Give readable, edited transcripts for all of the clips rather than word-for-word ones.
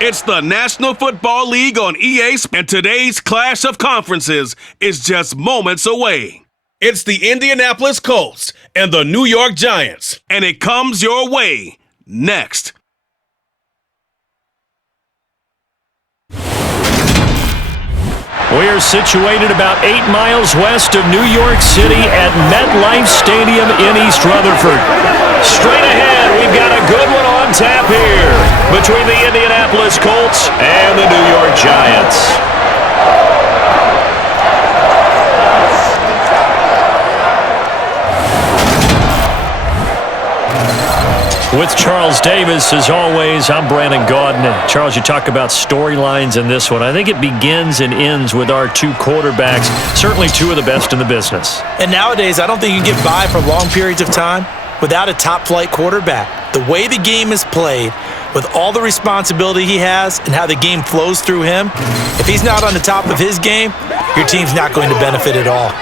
It's the National Football League on EA, and today's clash of conferences is just moments away. It's the Indianapolis Colts and the New York Giants, and it comes your way next. We're situated about 8 miles west of New York City at MetLife Stadium in East Rutherford. Straight ahead, we've got a good one on tap here between the Indianapolis Colts and the New York Giants. With Charles Davis, as always, I'm Brandon Gaudin. Charles, you talk about storylines in this one. I think it begins and ends with our two quarterbacks, certainly two of the best in the business. And nowadays, I don't think you can get by for long periods of time without a top-flight quarterback. The way the game is played, with all the responsibility he has and how the game flows through him, if he's not on the top of his game, your team's not going to benefit at all.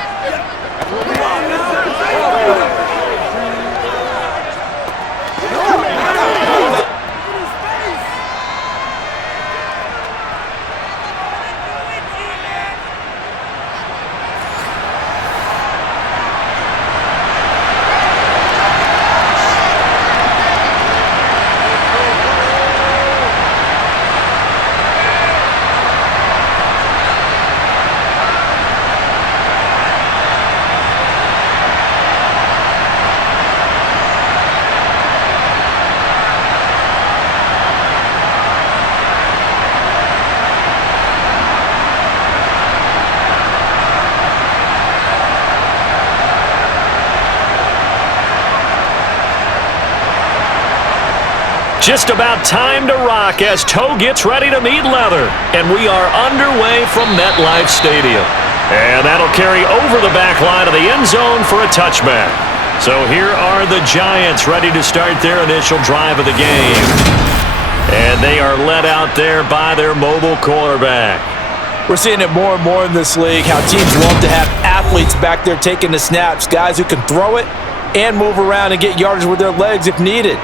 Just about time to rock as toe gets ready to meet leather. And we are underway from MetLife Stadium. And that'll carry over the back line of the end zone for a touchback. So here are the Giants ready to start their initial drive of the game. And they are led out there by their mobile quarterback. We're seeing it more and more in this league, how teams love to have athletes back there taking the snaps, guys who can throw it and move around and get yardage with their legs if needed.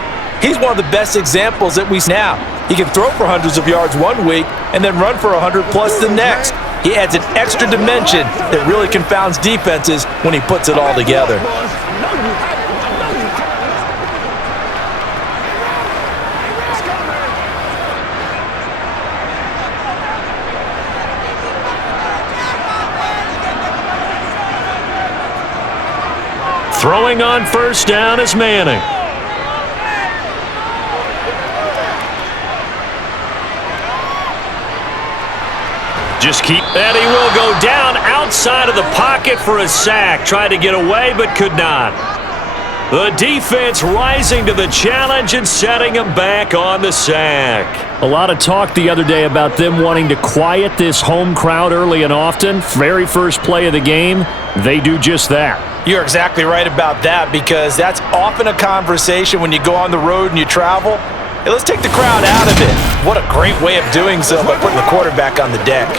He's one of the best examples that we see now. He can throw for hundreds of yards one week and then run for 100+ the next. He adds an extra dimension that really confounds defenses when he puts it all together. Throwing on first down is Manning. Just keep that. He will go down outside of the pocket for a sack. Tried to get away, but could not. The defense rising to the challenge and setting him back on the sack. A lot of talk the other day about them wanting to quiet this home crowd early and often. Very first play of the game, they do just that. You're exactly right about that, because that's often a conversation when you go on the road and you travel. Hey, let's take the crowd out of it. What a great way of doing so by putting the quarterback on the deck.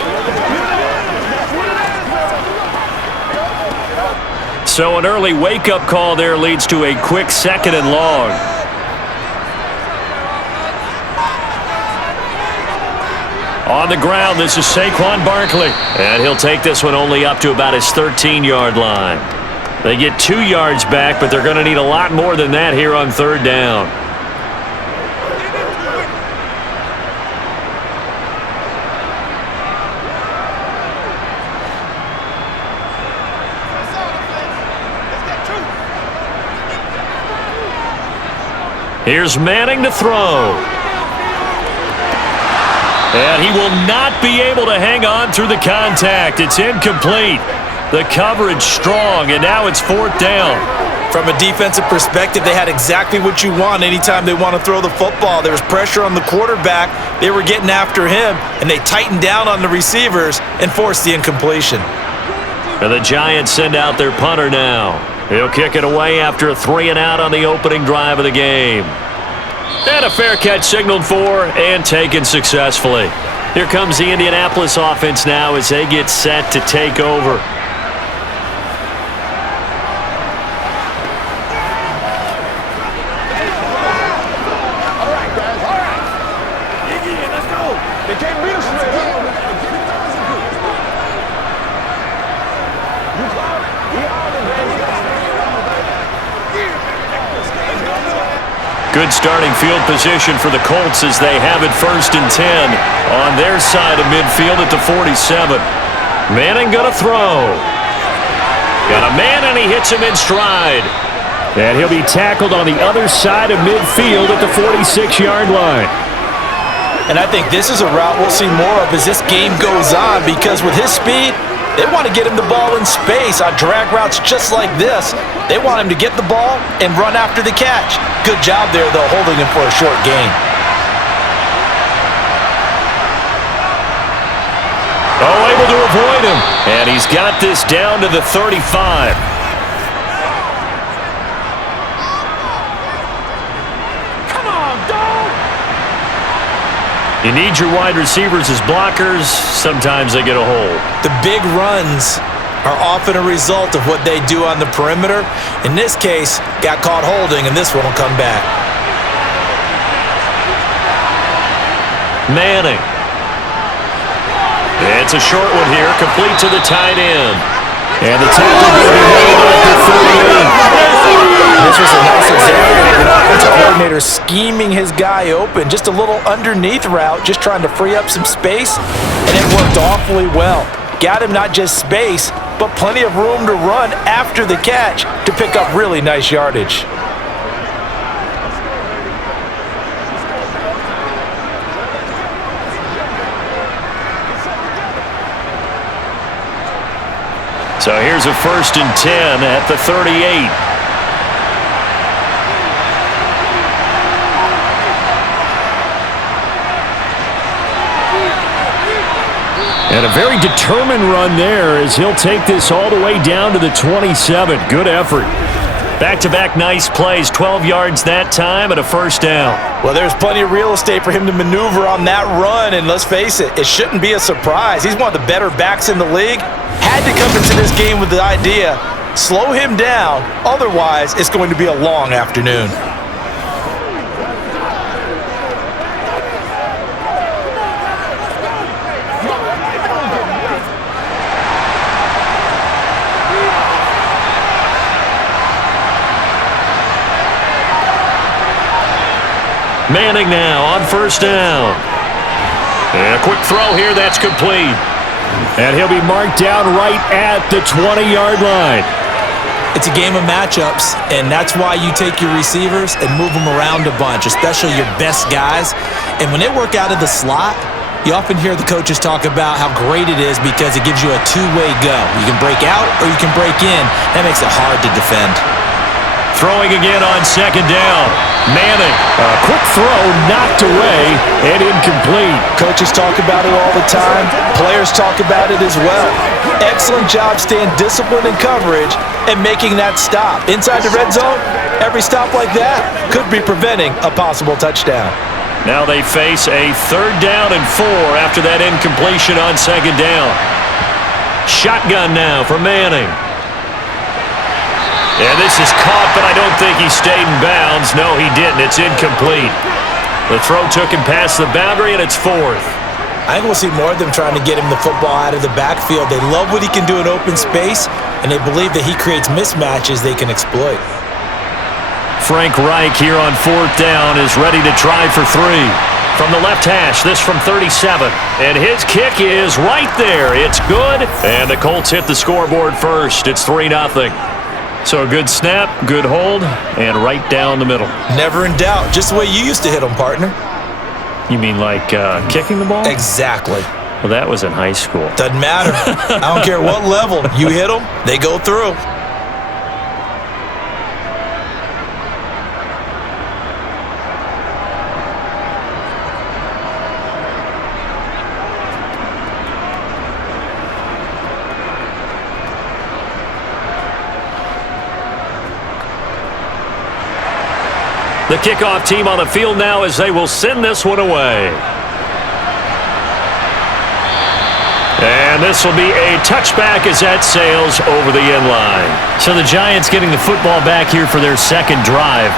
So an early wake-up call there leads to a quick 2nd and long. On the ground, this is Saquon Barkley. And he'll take this one only up to about his 13-yard line. They get 2 yards back, but they're going to need a lot more than that here on 3rd down. Here's Manning to throw. And he will not be able to hang on through the contact. It's incomplete. The coverage strong, and now it's 4th down. From a defensive perspective, they had exactly what you want anytime they want to throw the football. There was pressure on the quarterback. They were getting after him, and they tightened down on the receivers and forced the incompletion. And the Giants send out their punter now. He'll kick it away after a 3-and-out on the opening drive of the game. And a fair catch signaled for and taken successfully. Here comes the Indianapolis offense now as they get set to take over. Good starting field position for the Colts as they have it 1st and 10 on their side of midfield at the 47. Manning gonna throw. Got a man and he hits him in stride. And he'll be tackled on the other side of midfield at the 46-yard line. And I think this is a route we'll see more of as this game goes on, because with his speed, they want to get him the ball in space on drag routes just like this. They want him to get the ball and run after the catch. Good job there, though, holding him for a short gain. Oh, able to avoid him. And he's got this down to the 35. You need your wide receivers as blockers. Sometimes they get a hold. The big runs are often a result of what they do on the perimeter. In this case, got caught holding, and this one will come back. Manning. It's a short one here, complete to the tight end. And the tackle will be made at the 38. This was a nice example of an offensive coordinator scheming his guy open. Just a little underneath route, just trying to free up some space, and it worked awfully well. Got him not just space, but plenty of room to run after the catch to pick up really nice yardage. So here's a 1st and 10 at the 38. And a very determined run there as he'll take this all the way down to the 27. Good effort. Back-to-back nice plays, 12 yards that time and a 1st down. Well, there's plenty of real estate for him to maneuver on that run, and let's face it, it shouldn't be a surprise. He's one of the better backs in the league. Had to come into this game with the idea, slow him down, otherwise it's going to be a long afternoon. Manning now on 1st down. And a quick throw here, that's complete. And he'll be marked down right at the 20-yard line. It's a game of matchups, and that's why you take your receivers and move them around a bunch, especially your best guys. And when they work out of the slot, you often hear the coaches talk about how great it is because it gives you a two-way go. You can break out or you can break in. That makes it hard to defend. Throwing again on 2nd down. Manning. A quick throw knocked away and incomplete. Coaches talk about it all the time. Players talk about it as well. Excellent job staying disciplined in coverage and making that stop. Inside the red zone, every stop like that could be preventing a possible touchdown. Now they face a 3rd down and 4 after that incompletion on 2nd down. Shotgun now for Manning. And this is caught, but I don't think he stayed in bounds. No, he didn't. It's incomplete. The throw took him past the boundary, and it's 4th. I think we'll see more of them trying to get him the football out of the backfield. They love what he can do in open space, and they believe that he creates mismatches they can exploit. Frank Reich here on 4th down is ready to try for 3. From the left hash, this from 37. And his kick is right there. It's good. And the Colts hit the scoreboard first. It's 3-0. So a good snap, good hold, and right down the middle. Never in doubt. Just the way you used to hit them, partner. You mean like kicking the ball? Exactly. Well, that was in high school. Doesn't matter. I don't care what level. You hit them, they go through. The kickoff team on the field now as they will send this one away. And this will be a touchback as that sails over the end line. So the Giants getting the football back here for their 2nd drive.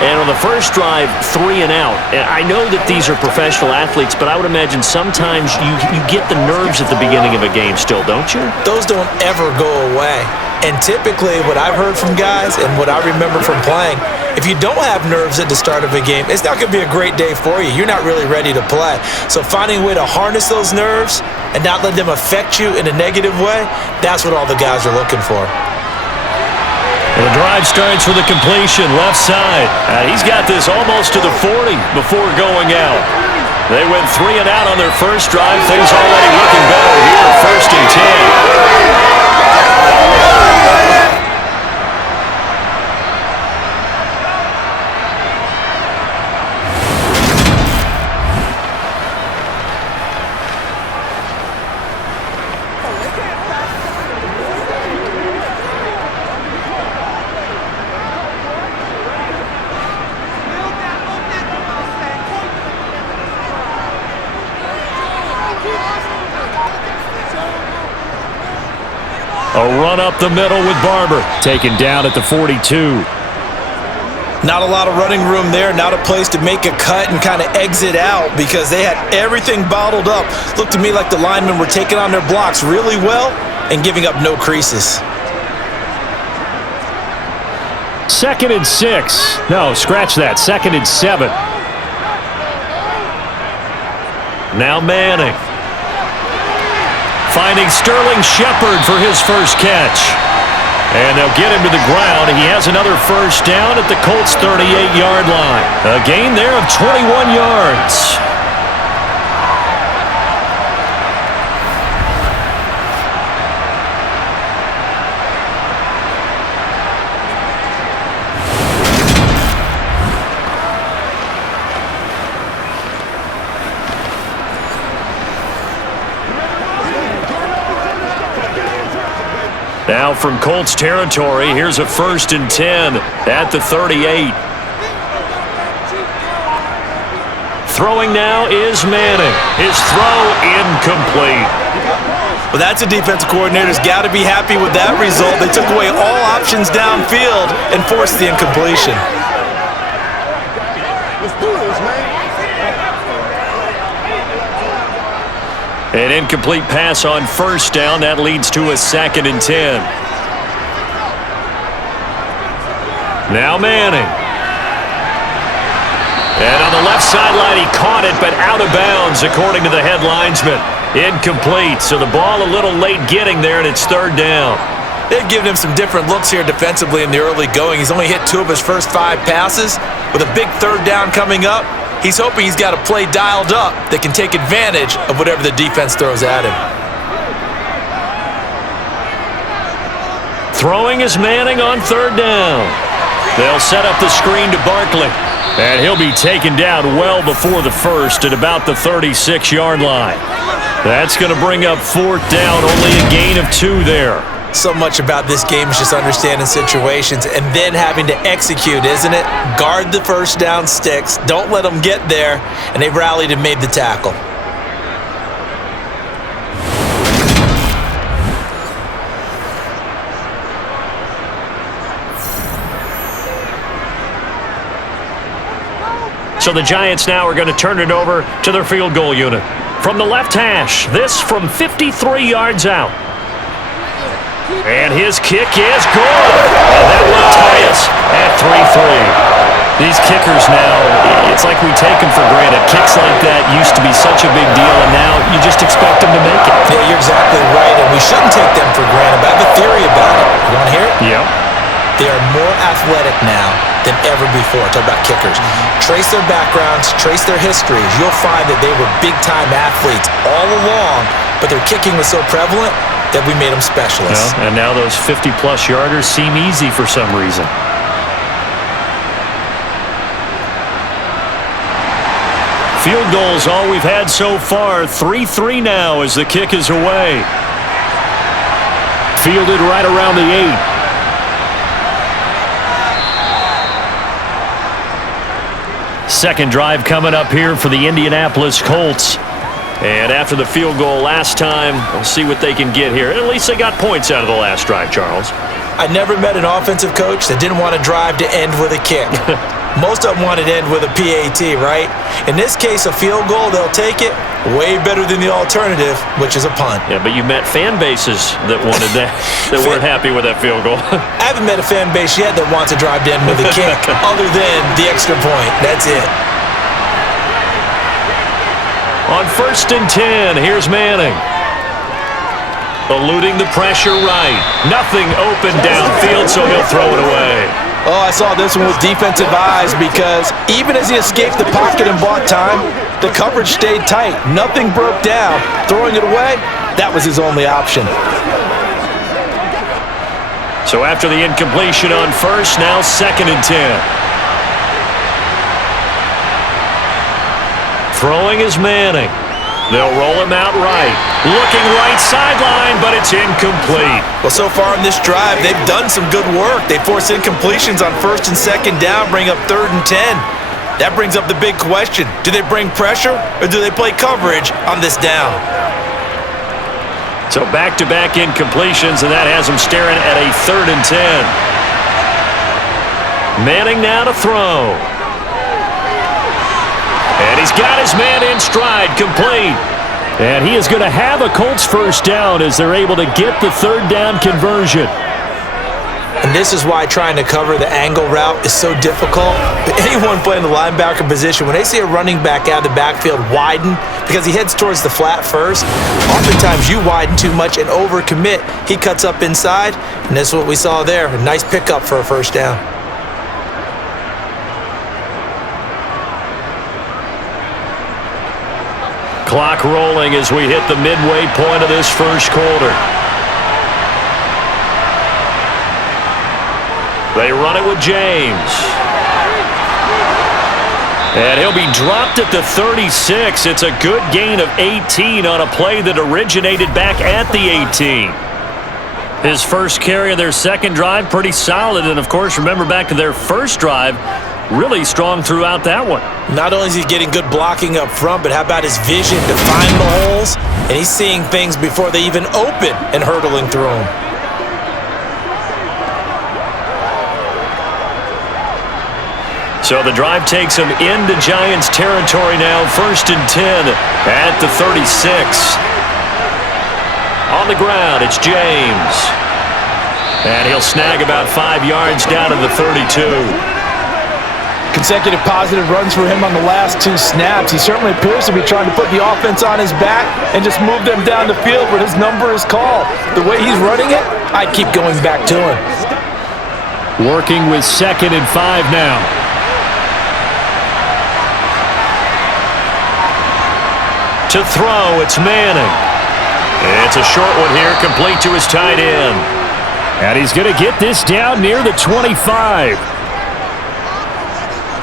And on the first drive, 3 and out. And I know that these are professional athletes, but I would imagine sometimes you get the nerves at the beginning of a game still, don't you? Those don't ever go away. And typically what I've heard from guys and what I remember from playing, if you don't have nerves at the start of a game, it's not going to be a great day for you. You're not really ready to play. So finding a way to harness those nerves and not let them affect you in a negative way, that's what all the guys are looking for. Well, the drive starts with a completion, left side. He's got this almost to the 40 before going out. They went 3 and out on their first drive. Things already looking better here, 1st and 10. A run up the middle with Barber, taken down at the 42. Not a lot of running room there, not a place to make a cut and kind of exit out because they had everything bottled up. Looked to me like the linemen were taking on their blocks really well and giving up no creases. 2nd and 6. No, scratch that. 2nd and 7. Now Manning. Finding Sterling Shepard for his first catch. And they'll get him to the ground. He has another first down at the Colts' 38-yard line. A gain there of 21 yards. Now from Colts territory, here's a 1st and 10 at the 38. Throwing now is Manning. His throw incomplete. Well, that's a defensive coordinator's got to be happy with that result. They took away all options downfield and forced the incompletion. An incomplete pass on first down. That leads to a 2nd and 10. Now Manning. And on the left sideline, he caught it, but out of bounds, according to the head linesman. Incomplete, so the ball a little late getting there, and it's 3rd down. They've given him some different looks here defensively in the early going. He's only hit 2 of his first 5 passes. With a big 3rd down coming up, he's hoping he's got a play dialed up that can take advantage of whatever the defense throws at him. Throwing is Manning on 3rd down. They'll set up the screen to Barkley. And he'll be taken down well before the first at about the 36-yard line. That's going to bring up 4th down, only a gain of 2 there. So much about this game is just understanding situations and then having to execute, isn't it? Guard the first down sticks. Don't let them get there. And they rallied and made the tackle. So the Giants now are going to turn it over to their field goal unit. From the left hash, this from 53 yards out. And his kick is good. And that will tie us at 3-3. These kickers now, it's like we take them for granted. Kicks like that used to be such a big deal, and now you just expect them to make it. Yeah, you're exactly right, and we shouldn't take them for granted. But I have a theory about it. You want to hear it? Yep. They are more athletic now than ever before. Talk about kickers. Trace their backgrounds, trace their histories. You'll find that they were big-time athletes all along, but their kicking was so prevalent that we made them specialists. Well, and now those 50-plus yarders seem easy for some reason. Field goals all we've had so far. 3-3 now as the kick is away. Fielded right around the 8. Second drive coming up here for the Indianapolis Colts. And after the field goal last time, we'll see what they can get here. At least they got points out of the last drive, Charles. I never met an offensive coach that didn't want to drive to end with a kick. Most of them want it to end with a PAT, right? In this case, a field goal, they'll take it. Way better than the alternative, which is a punt. Yeah, but you met fan bases that wanted that, that weren't happy with that field goal. I haven't met a fan base yet that wants to drive to end with a kick other than the extra point. That's it. On 1st and 10, here's Manning. Eluding the pressure right. Nothing open downfield, so he'll throw it away. Oh, I saw this one with defensive eyes because even as he escaped the pocket and bought time, the coverage stayed tight. Nothing broke down. Throwing it away, that was his only option. So after the incompletion on 1st, now 2nd and 10. Throwing is Manning. They'll roll him out right. Looking right sideline, but it's incomplete. Well, so far in this drive, they've done some good work. They force incompletions on 1st and 2nd down, bring up 3rd and 10. That brings up the big question. Do they bring pressure or do they play coverage on this down? So back-to-back incompletions, and that has them staring at a 3rd and 10. Manning now to throw. And he's got his man in stride, complete. And he is going to have a Colts first down as they're able to get the 3rd down conversion. And this is why trying to cover the angle route is so difficult. Anyone playing the linebacker position, when they see a running back out of the backfield widen because he heads towards the flat first, oftentimes you widen too much and overcommit. He cuts up inside, and that's what we saw there. A nice pickup for a first down. Clock rolling as we hit the midway point of this first quarter. They run it with James. And he'll be dropped at the 36. It's a good gain of 18 on a play that originated back at the 18. His first carry of their second drive, pretty solid. And, of course, remember back to their first drive, really strong throughout that one. Not only is he getting good blocking up front, but how about his vision to find the holes? And he's seeing things before they even open and hurtling through them. So the drive takes him into Giants territory now. 1st and 10 at the 36. On the ground, it's James. And he'll snag about 5 yards down to the 32. Consecutive positive runs for him on the last 2 snaps. He certainly appears to be trying to put the offense on his back and just move them down the field when his number is called. The way he's running it, I'd keep going back to him. Working with 2nd and 5 now. To throw, it's Manning. It's a short one here, complete to his tight end. And he's going to get this down near the 25.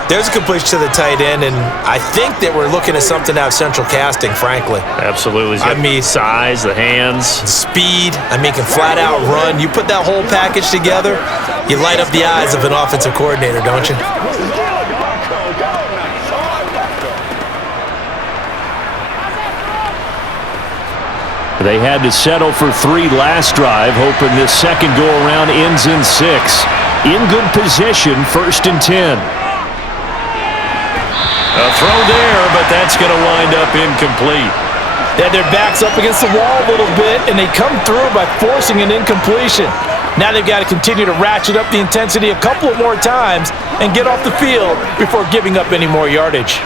There's a completion to the tight end, and I think that we're looking at something out of central casting, frankly. Absolutely. I mean, size, the hands. Speed, can flat out run. You put that whole package together, you light up the eyes of an offensive coordinator, don't you? They had to settle for 3 last drive, hoping this second go-around ends in 6. In good position, 1st and 10. A throw there, but that's going to wind up incomplete. They had their backs up against the wall a little bit, and they come through by forcing an incompletion. Now they've got to continue to ratchet up the intensity a couple of more times and get off the field before giving up any more yardage.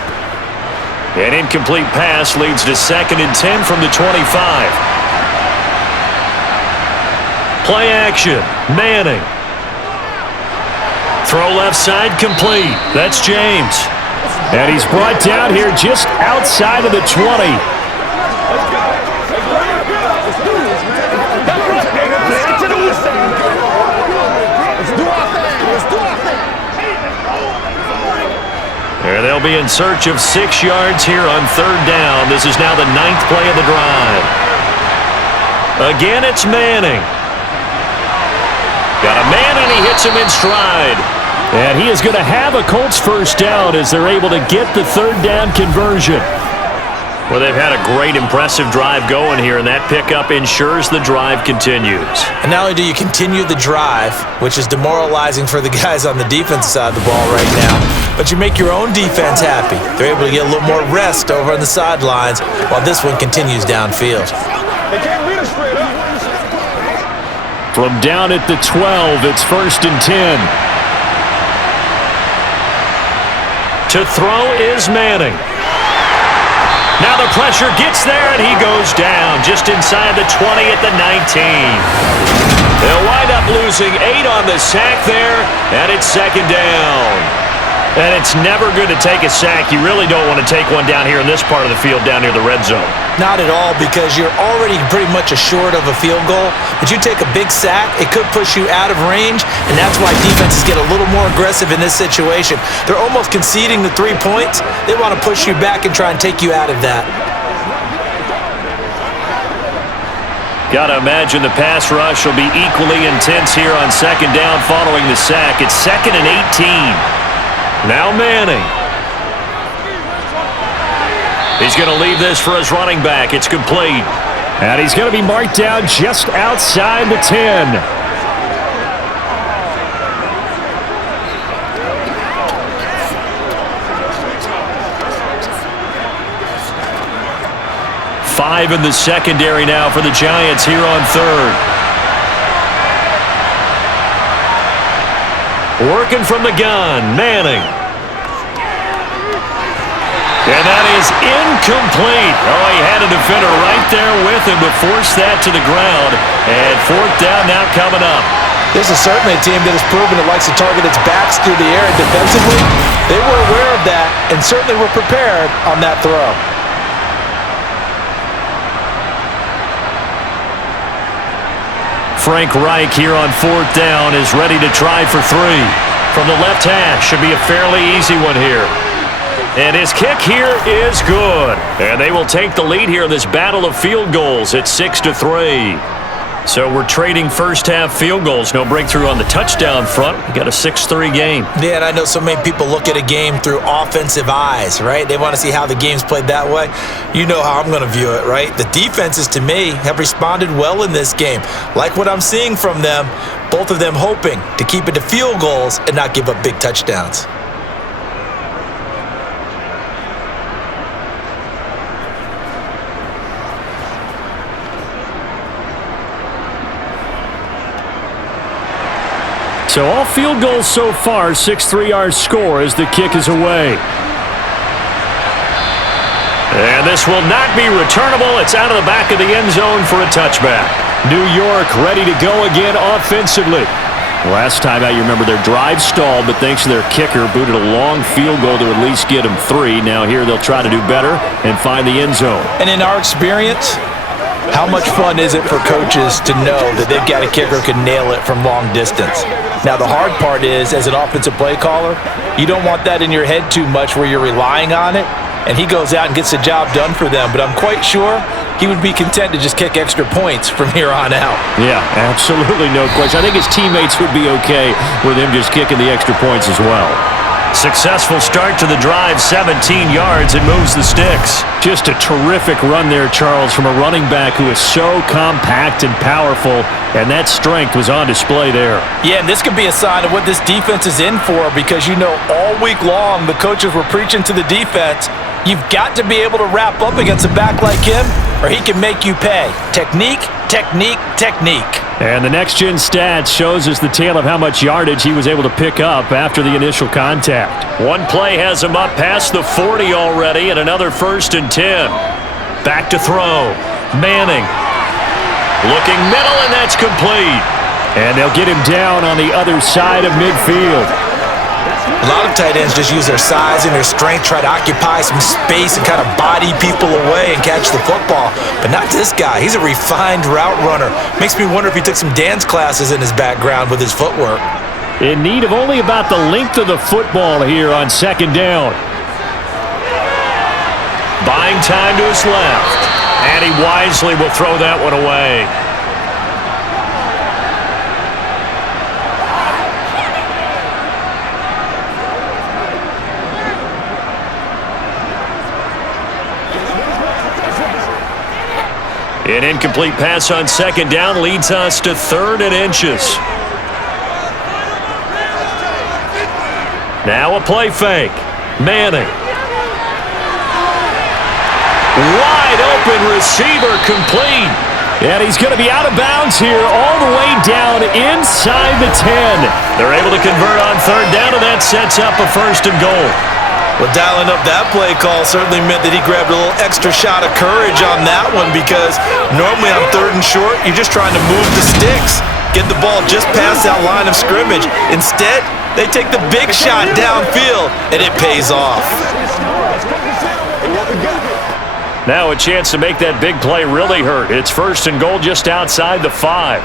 An incomplete pass leads to 2nd and 10 from the 25. Play action, Manning. Throw left side, complete. That's James. And he's brought down here just outside of the 20. And they'll be in search of 6 yards here on 3rd down. This is now the 9th play of the drive. Again, it's Manning. Got a man, and he hits him in stride. And he is going to have a Colts first down as they're able to get the 3rd down conversion. Well, they've had a great, impressive drive going here, and that pickup ensures the drive continues. And not only do you continue the drive, which is demoralizing for the guys on the defensive side of the ball right now, but you make your own defense happy. They're able to get a little more rest over on the sidelines while this one continues downfield. From down at the 12, it's 1st and 10. To throw is Manning. Now the pressure gets there, and he goes down just inside the 20 at the 19. They'll wind up losing 8 on the sack there, and it's 2nd down. And it's never good to take a sack. You really don't want to take one down here in this part of the field, down near the red zone. Not at all, because you're already pretty much assured of a field goal. But you take a big sack, it could push you out of range, and that's why defenses get a little more aggressive in this situation. They're almost conceding the 3 points. They want to push you back and try and take you out of that. Got to imagine the pass rush will be equally intense here on 2nd down following the sack. It's 2nd and 18. Now Manning. He's going to leave this for his running back. It's complete. And he's going to be marked down just outside the 10. Five in the secondary now for the Giants here on 3rd. Working from the gun, Manning. And that is incomplete. Oh, he had a defender right there with him to force that to the ground. And 4th down now coming up. This is certainly a team that has proven it likes to target its backs through the air, and defensively, they were aware of that and certainly were prepared on that throw. Frank Reich here on 4th down is ready to try for 3. From the left hash, should be a fairly easy one here. And his kick here is good. And they will take the lead here in this battle of field goals at 6-3. So we're trading first half field goals. No breakthrough on the touchdown front. We got a 6-3 game. Yeah, and I know so many people look at a game through offensive eyes, right? They want to see how the game's played that way. You know how I'm going to view it, right? The defenses, to me, have responded well in this game. Like what I'm seeing from them, both of them hoping to keep it to field goals and not give up big touchdowns. So all field goals so far, 6-3 our score as the kick is away. And this will not be returnable. It's out of the back of the end zone for a touchback. New York ready to go again offensively. Last time out, you remember their drive stalled, but thanks to their kicker, booted a long field goal to at least get them 3. Now here they'll try to do better and find the end zone. And in our experience, how much fun is it for coaches to know that they've got a kicker who can nail it from long distance? Now, the hard part is, as an offensive play caller, you don't want that in your head too much where you're relying on it, and he goes out and gets the job done for them. But I'm quite sure he would be content to just kick extra points from here on out. Yeah, absolutely no question. I think his teammates would be okay with him just kicking the extra points as well. Successful start to the drive, 17 yards, and moves the sticks. Just a terrific run there, Charles, from a running back who is so compact and powerful, and that strength was on display there. Yeah, and this could be a sign of what this defense is in for, because you know all week long the coaches were preaching to the defense, you've got to be able to wrap up against a back like him, or he can make you pay. Technique, technique, technique. And the next-gen stats shows us the tale of how much yardage he was able to pick up after the initial contact. One play has him up past the 40 already, and another 1st and 10. Back to throw. Manning. Looking middle, and that's complete. And they'll get him down on the other side of midfield. A lot of tight ends just use their size and their strength, try to occupy some space and kind of body people away and catch the football. But not this guy. He's a refined route runner. Makes me wonder if he took some dance classes in his background with his footwork. In need of only about the length of the football here on 2nd down. Buying time to his left. And he wisely will throw that one away. An incomplete pass on second down leads us to 3rd and inches. Now a play fake. Manning. Wide open receiver complete. And he's going to be out of bounds here all the way down inside the 10. They're able to convert on 3rd down, and that sets up a 1st and goal. Well, dialing up that play call certainly meant that he grabbed a little extra shot of courage on that one, because normally on 3rd and short, you're just trying to move the sticks, get the ball just past that line of scrimmage. Instead, they take the big shot downfield, and it pays off. Now a chance to make that big play really hurt. It's 1st and goal just outside the 5.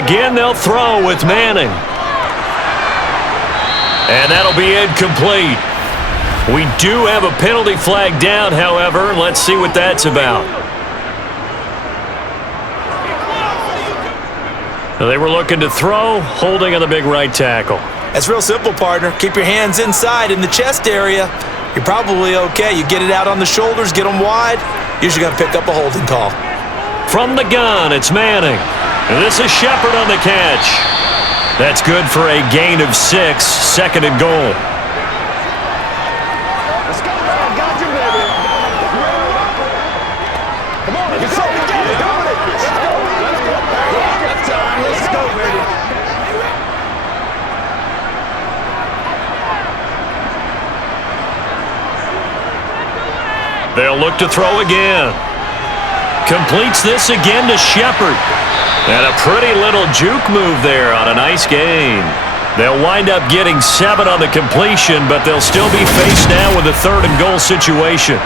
Again, they'll throw with Manning. And that'll be incomplete. We do have a penalty flag down, however. Let's see what that's about. They were looking to throw, holding on the big right tackle. That's real simple, partner. Keep your hands inside in the chest area. You're probably okay. You get it out on the shoulders, get them wide. Usually going to pick up a holding call. From the gun, it's Manning. And this is Shepard on the catch. That's good for a gain of 6, 2nd and goal. Let's go, man. Got you, baby. Come on, let's go. Let's go, baby. They'll look to throw again. Completes this again to Shepard. And a pretty little juke move there on a nice gain. They'll wind up getting 7 on the completion, but they'll still be faced now with a 3rd and goal situation.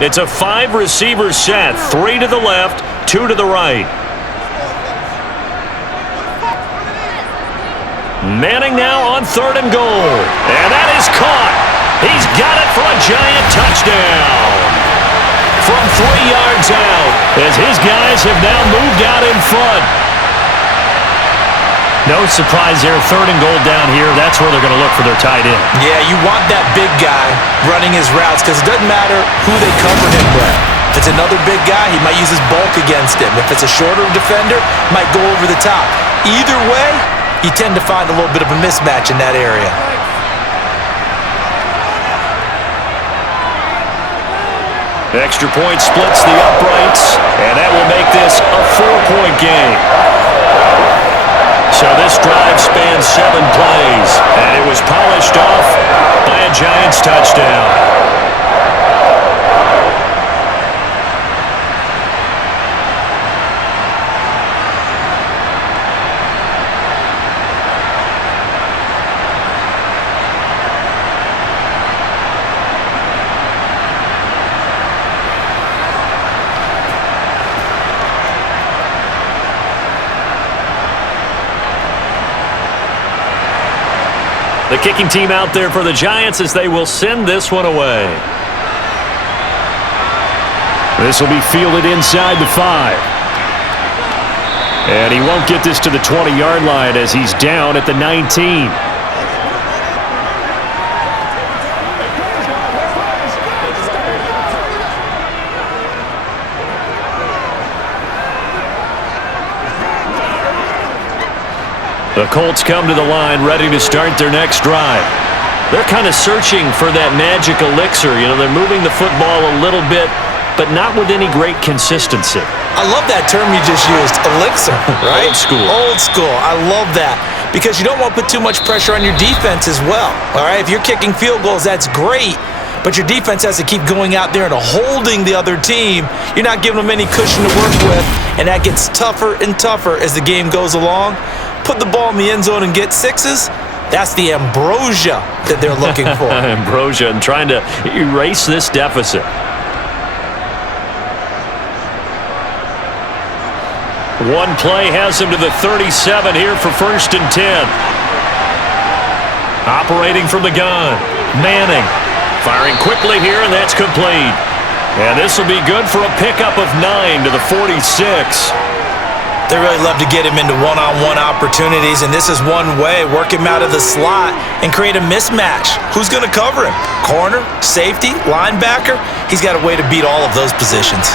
It's a 5-receiver set, 3 to the left, 2 to the right. Manning now on 3rd and goal. And that is caught. He's got it for a giant touchdown. From 3 yards out, as his guys have now moved out in front. No surprise there, 3rd and goal down here. That's where they're going to look for their tight end. Yeah, you want that big guy running his routes, because it doesn't matter who they cover him with. If it's another big guy, he might use his bulk against him. If it's a shorter defender, might go over the top. Either way, you tend to find a little bit of a mismatch in that area. Extra point splits the uprights, and that will make this a 4-point game. So this drive spans 7 plays, and it was polished off by a Giants touchdown. The kicking team out there for the Giants as they will send this one away. This will be fielded inside the 5. And he won't get this to the 20-yard line as he's down at the 19. The Colts come to the line ready to start their next drive. They're kind of searching for that magic elixir. You know, they're moving the football a little bit, but not with any great consistency. I love that term you just used, elixir, right? Old school. Old school. I love that, because you don't want to put too much pressure on your defense as well. All right, if you're kicking field goals, that's great, but your defense has to keep going out there and holding the other team. You're not giving them any cushion to work with, and that gets tougher and tougher as the game goes along. Put the ball in the end zone and get 6s. That's the ambrosia that they're looking for. Ambrosia, and trying to erase this deficit. One play has him to the 37 here for 1st and 10. Operating from the gun, Manning. Firing quickly here, and that's complete. And this will be good for a pickup of 9 to the 46. They really love to get him into one-on-one opportunities, and this is one way. Work him out of the slot and create a mismatch. Who's going to cover him? Corner, safety, linebacker? He's got a way to beat all of those positions.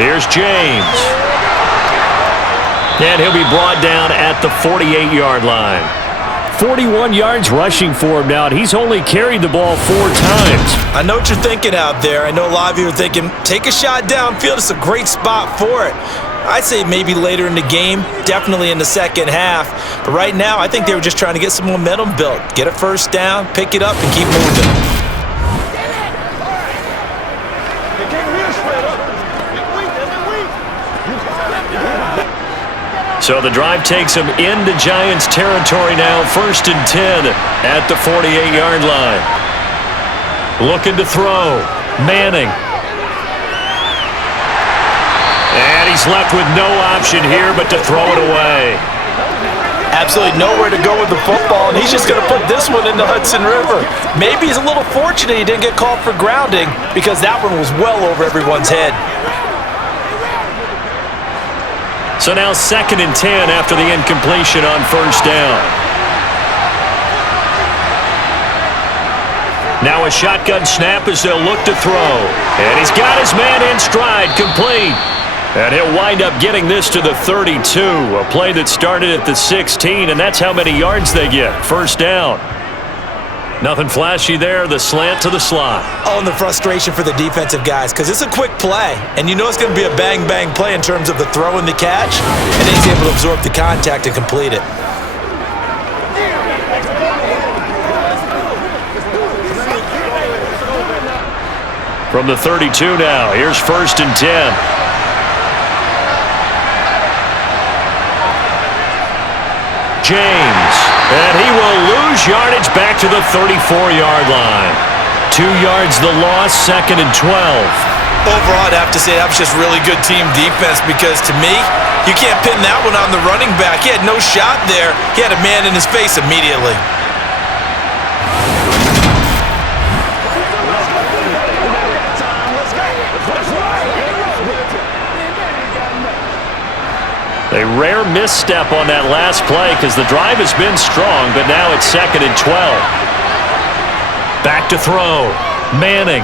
Here's James. And he'll be brought down at the 48-yard line. 41 yards rushing for him now, and he's only carried the ball 4 times. I know what you're thinking out there. I know a lot of you are thinking, take a shot downfield. It's a great spot for it. I'd say maybe later in the game, definitely in the second half. But right now, I think they were just trying to get some momentum built. Get a first down, pick it up, and keep moving. So the drive takes him into Giants territory now, 1st and 10 at the 48-yard line. Looking to throw. Manning. And he's left with no option here but to throw it away. Absolutely nowhere to go with the football, and he's just going to put this one in the Hudson River. Maybe he's a little fortunate he didn't get called for grounding because that one was well over everyone's head. So now 2nd and 10 after the incompletion on 1st down. Now a shotgun snap as they'll look to throw. And he's got his man in stride, complete. And he'll wind up getting this to the 32. A play that started at the 16, and that's how many yards they get. 1st down. Nothing flashy there, the slant to the slot. Oh, and the frustration for the defensive guys, because it's a quick play, and you know it's going to be a bang-bang play in terms of the throw and the catch, and then he's able to absorb the contact and complete it. From the 32 now, here's 1st and 10. James, and he will lose yardage back to the 34-yard line. 2 yards the loss, 2nd and 12. Overall, I'd have to say that was just really good team defense because to me, you can't pin that one on the running back. He had no shot there. He had a man in his face immediately. A rare misstep on that last play because the drive has been strong, but now it's 2nd and 12. Back to throw. Manning.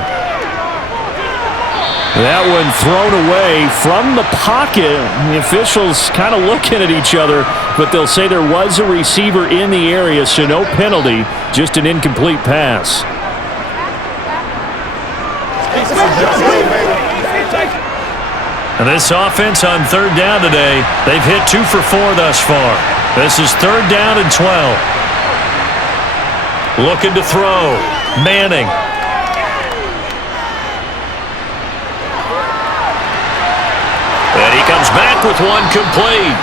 That one thrown away from the pocket. The officials kind of looking at each other, but they'll say there was a receiver in the area, so no penalty, just an incomplete pass. And this offense on 3rd down today, they've hit 2 for 4 thus far. This is 3rd down and 12. Looking to throw. Manning. And he comes back with one complete.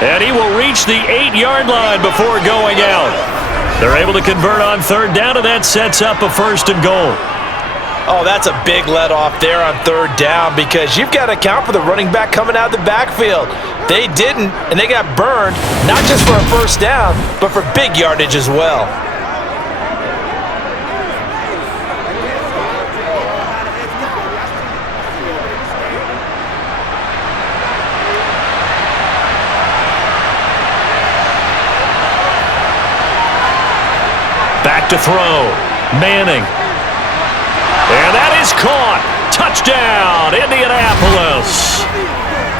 And he will reach the 8-yard line before going out. They're able to convert on 3rd down, and that sets up a 1st and goal. Oh, that's a big let-off there on 3rd down because you've got to account for the running back coming out of the backfield. They didn't, and they got burned, not just for a 1st down, but for big yardage as well. Back to throw. Manning. And that is caught. Touchdown, Indianapolis.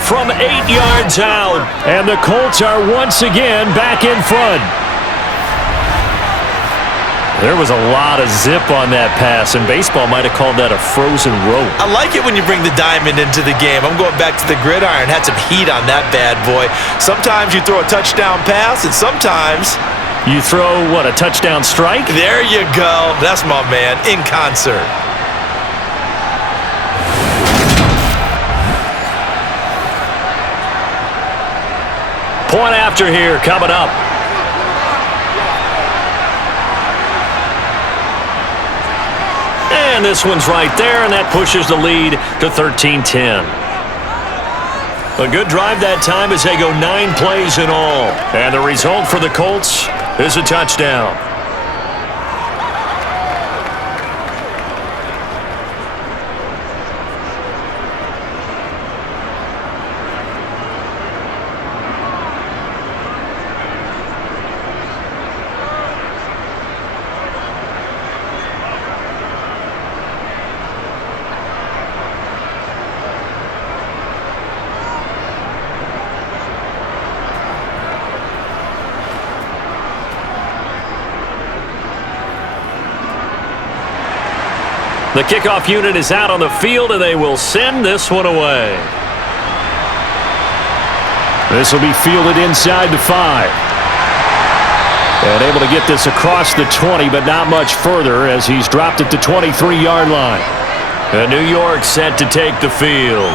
From 8 yards out. And the Colts are once again back in front. There was a lot of zip on that pass, and baseball might have called that a frozen rope. I like it when you bring the diamond into the game. I'm going back to the gridiron. Had some heat on that bad boy. Sometimes you throw a touchdown pass, and sometimes you throw, what, a touchdown strike? There you go. That's my man, in concert. Point after here coming up. And this one's right there, and that pushes the lead to 13-10. A good drive that time as they go 9 plays in all. And the result for the Colts is a touchdown. The kickoff unit is out on the field, and they will send this one away. This will be fielded inside the 5. And able to get this across the 20, but not much further as he's dropped it to 23-yard line. And New York set to take the field.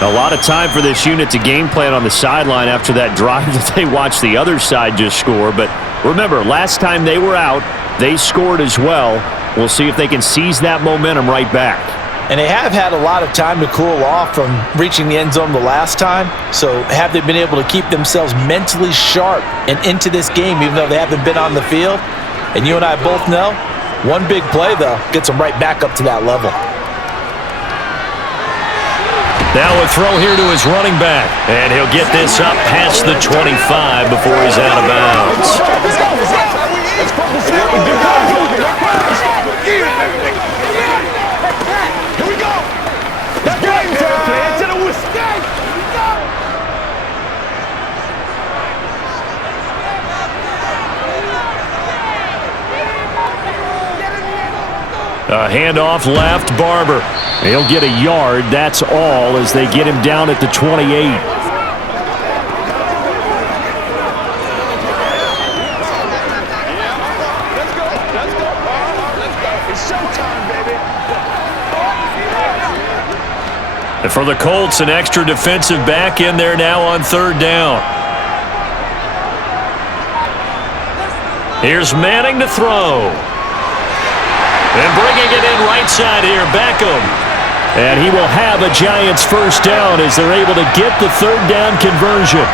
A lot of time for this unit to game plan on the sideline after that drive that they watched the other side just score. But remember, last time they were out, they scored as well. We'll see if they can seize that momentum right back. And they have had a lot of time to cool off from reaching the end zone the last time. So have they been able to keep themselves mentally sharp and into this game even though they haven't been on the field? And you and I both know, one big play, though, gets them right back up to that level. Now a throw here to his running back. And he'll get this up past the 25 before he's out of bounds. A handoff left, Barber. He'll get a yard, that's all, as they get him down at the 28. It's showtime, baby. And for the Colts, an extra defensive back in there now on third down. Here's Manning to throw. And bringing it in right side here, Beckham. And he will have a Giants first down as they're able to get the third down conversion.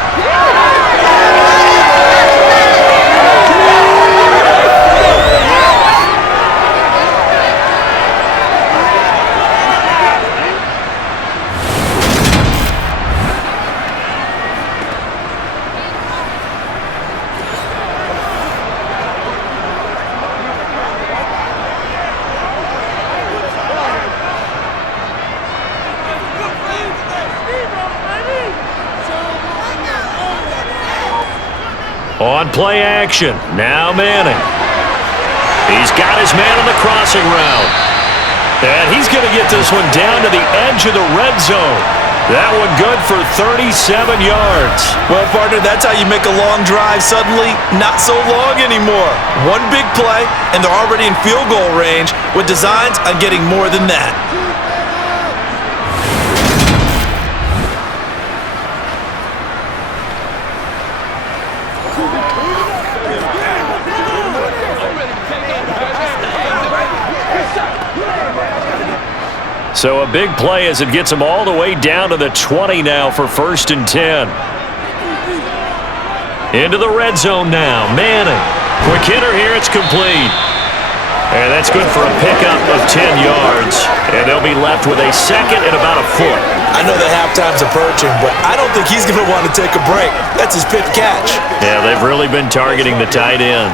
On play action, now Manning. He's got his man on the crossing route. And he's going to get this one down to the edge of the red zone. That one good for 37 yards. Well, partner, that's how you make a long drive suddenly not so long anymore. One big play, and they're already in field goal range with designs on getting more than that. So a big play as it gets them all the way down to the 20 now for 1st and 10. Into the red zone now. Manning. Quick hitter here. It's complete. And that's good for a pickup of 10 yards. And they'll be left with a second and about a foot. I know that halftime's approaching, but I don't think he's going to want to take a break. That's his fifth catch. Yeah, they've really been targeting the tight end.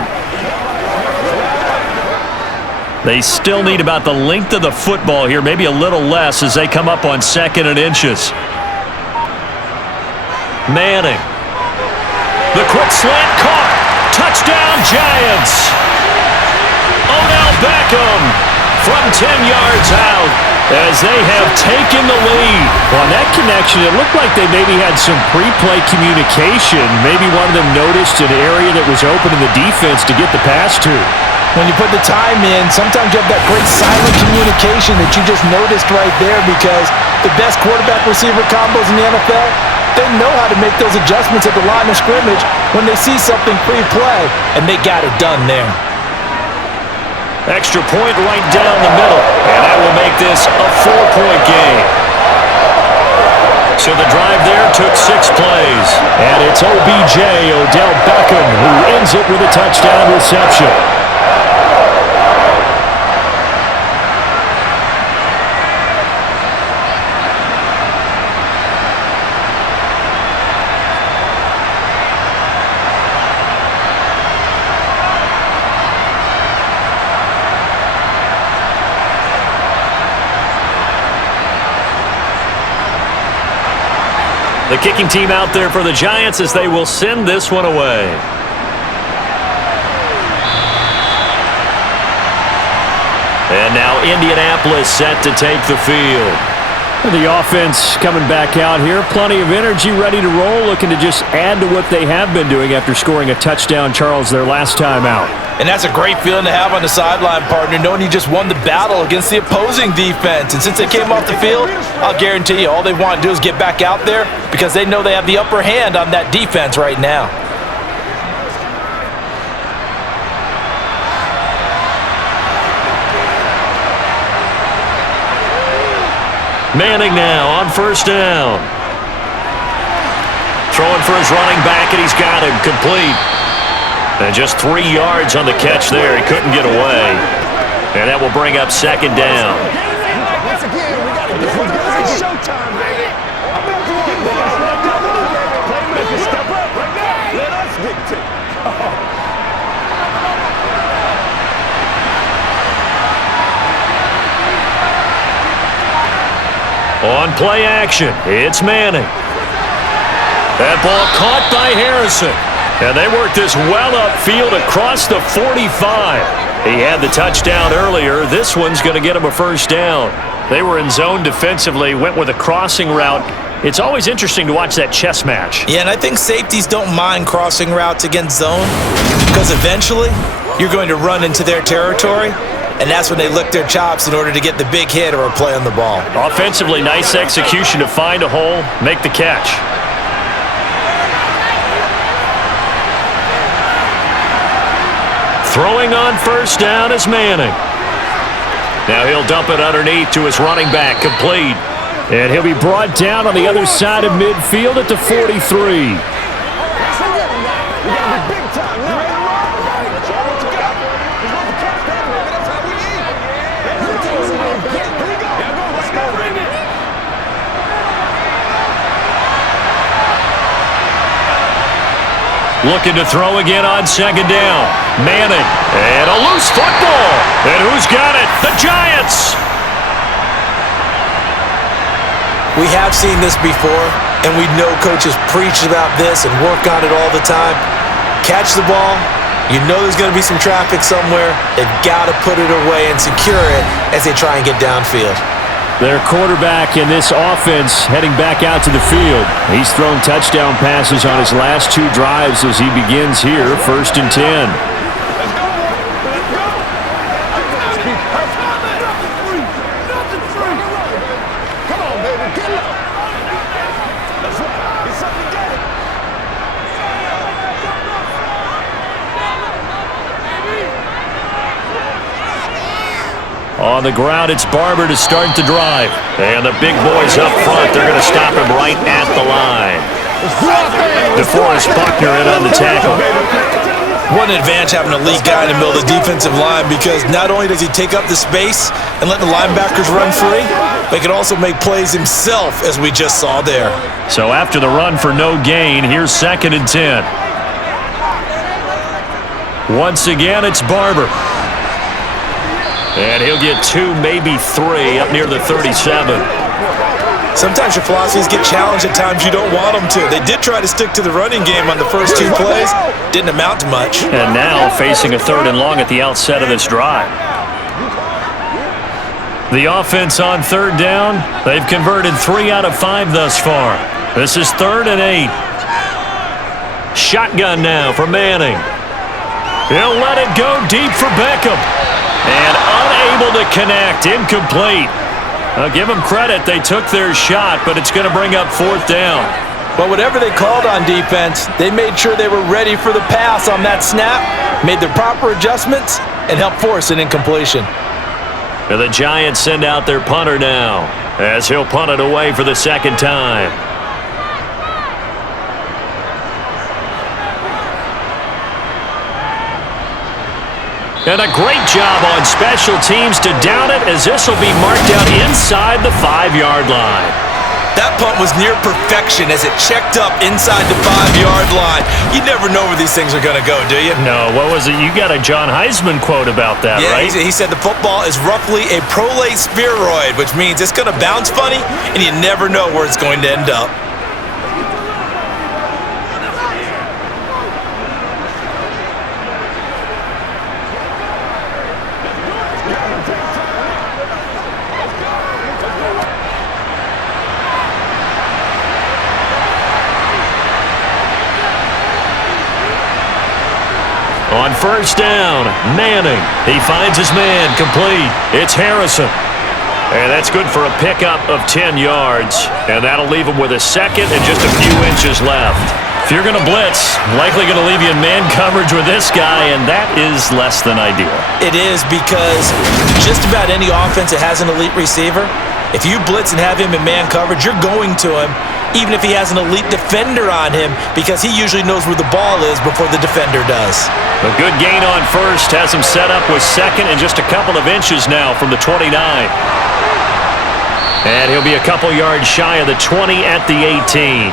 They still need about the length of the football here, maybe a little less as they come up on 2nd and inches. Manning. The quick slant caught. Touchdown, Giants. Odell Beckham from 10 yards out as they have taken the lead. Well, on that connection, it looked like they maybe had some pre-play communication. Maybe one of them noticed an area that was open in the defense to get the pass to. When you put the time in, sometimes you have that great silent communication that you just noticed right there because the best quarterback-receiver combos in the NFL, they know how to make those adjustments at the line of scrimmage when they see something pre-play, and they got it done there. Extra point right down the middle, and that will make this a 4-point game. So the drive there took 6 plays. And it's OBJ, Odell Beckham, who ends it with a touchdown reception. The kicking team out there for the Giants as they will send this one away. And now Indianapolis set to take the field. The offense coming back out here. Plenty of energy, ready to roll, looking to just add to what they have been doing after scoring a touchdown, Charles, their last time out. And that's a great feeling to have on the sideline, partner, knowing you just won the battle against the opposing defense. And since they came off the field, I'll guarantee you all they want to do is get back out there because they know they have the upper hand on that defense right now. Manning now on first down. Throwing for his running back, and he's got him complete. And just 3 yards on the catch there. He couldn't get away. And that will bring up second down. Once again, we got to get it. It's showtime, baby. Playmakers step up right now. Let us dictate. On play action, it's Manning. That ball caught by Harrison. And they worked this well upfield across the 45. He had the touchdown earlier. This one's going to get him a first down. They were in zone defensively, went with a crossing route. It's always interesting to watch that chess match. Yeah, and I think safeties don't mind crossing routes against zone because eventually you're going to run into their territory. And that's when they lick their chops in order to get the big hit or a play on the ball. Offensively, nice execution to find a hole, make the catch. Throwing on first down is Manning. Now he'll dump it underneath to his running back, complete. And he'll be brought down on the other side of midfield at the 43. Looking to throw again on second down. Manning. And a loose football. And who's got it? The Giants. We have seen this before, and we know coaches preach about this and work on it all the time. Catch the ball. You know there's going to be some traffic somewhere. They've got to put it away and secure it as they try and get downfield. Their quarterback in this offense heading back out to the field. He's thrown touchdown passes on his last 2 drives as he begins here, 1st and 10. On the ground, it's Barber to start the drive. And the big boys up front, they're going to stop him right at the line. DeForest Buckner in on the tackle. What an advantage having a lead guy in the middle of the defensive line because not only does he take up the space and let the linebackers run free, but he can also make plays himself, as we just saw there. So after the run for no gain, here's 2nd and 10. Once again, it's Barber. And he'll get 2, maybe 3 up near the 37. Sometimes your philosophies get challenged at times you don't want them to. They did try to stick to the running game on the first 2 plays. Didn't amount to much. And now facing a 3rd and long at the outset of this drive. The offense on 3rd down. They've converted 3 out of 5 thus far. This is 3rd and 8. Shotgun now for Manning. He'll let it go deep for Beckham. And unable to connect, incomplete. I'll give them credit, they took their shot, but it's going to bring up 4th down. But whatever they called on defense, they made sure they were ready for the pass on that snap, made their proper adjustments, and helped force an incompletion. And the Giants send out their punter now, as he'll punt it away for the 2nd time. And a great job on special teams to down it, as this will be marked out inside the 5-yard line. That punt was near perfection as it checked up inside the 5-yard line. You never know where these things are going to go, do you? No, what was it? You got a John Heisman quote about that, right? Yeah, he said the football is roughly a prolate spheroid, which means it's going to bounce funny, and you never know where it's going to end up. On first down, Manning. He finds his man, complete. It's Harrison. And that's good for a pickup of 10 yards. And that'll leave him with a second and just a few inches left. If you're going to blitz, likely going to leave you in man coverage with this guy, and that is less than ideal. It is, because just about any offense that has an elite receiver, if you blitz and have him in man coverage, you're going to him, even if he has an elite defender on him, because he usually knows where the ball is before the defender does. A good gain on first has him set up with second and just a couple of inches now from the 29. And he'll be a couple yards shy of the 20 at the 18.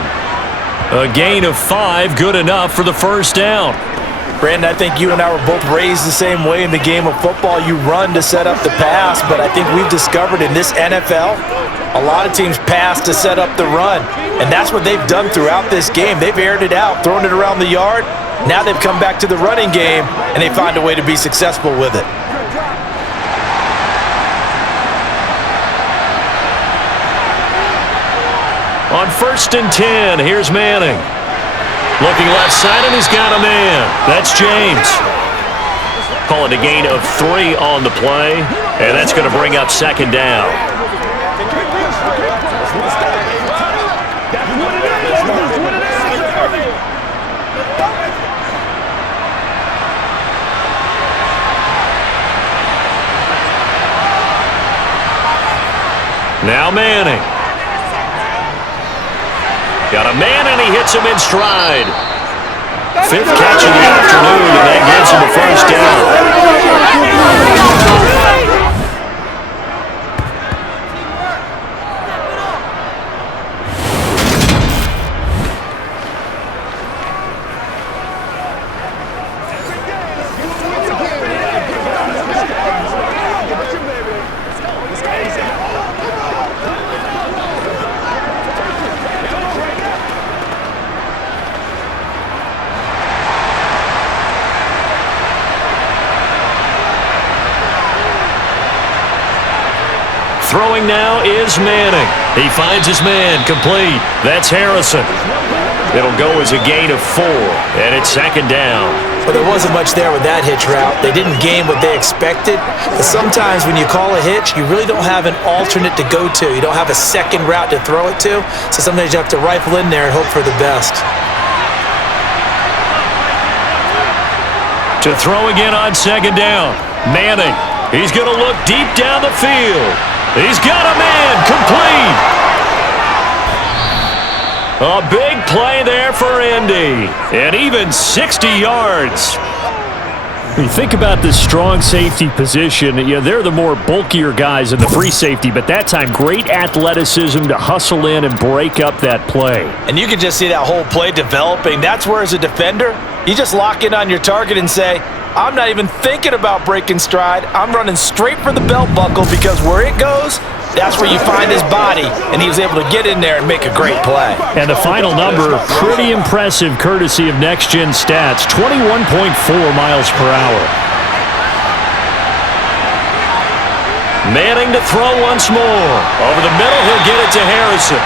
A gain of 5, good enough for the first down. Brandon, I think you and I were both raised the same way in the game of football. You run to set up the pass, but I think we've discovered in this NFL, a lot of teams pass to set up the run, and that's what they've done throughout this game. They've aired it out, thrown it around the yard. Now they've come back to the running game, and they find a way to be successful with it. On first and 10, here's Manning. Looking left side, and he's got a man. That's James. Call it a gain of 3 on the play, and that's going to bring up second down. Now Manning. Got a man, and he hits him in stride. 5th catch of the afternoon, and that gives him a first down. Throwing now is Manning. He finds his man, complete. That's Harrison. It'll go as a gain of 4, and it's second down. Well, there wasn't much there with that hitch route. They didn't gain what they expected. But sometimes when you call a hitch, you really don't have an alternate to go to. You don't have a second route to throw it to. So sometimes you have to rifle in there and hope for the best. To throw again on second down. Manning. He's going to look deep down the field. He's got a man, complete. A big play there for Indy, and even 60 yards. When you think about this strong safety position, they're the more bulkier guys in the free safety, but that time, great athleticism to hustle in and break up that play. And you can just see that whole play developing. That's where, as a defender, you just lock in on your target and say, I'm not even thinking about breaking stride. I'm running straight for the belt buckle, because where it goes, that's where you find his body, and he was able to get in there and make a great play. And the final number, pretty impressive courtesy of Next Gen Stats, 21.4 miles per hour. Manning to throw once more. Over the middle, he'll get it to Harrison.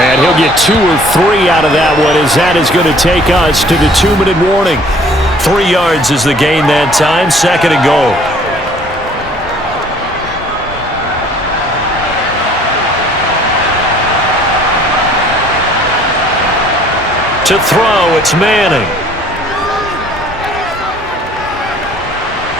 And he'll get 2 or 3 out of that one, as that is going to take us to the 2-minute warning. 3 yards is the gain that time, second and goal. To throw, it's Manning.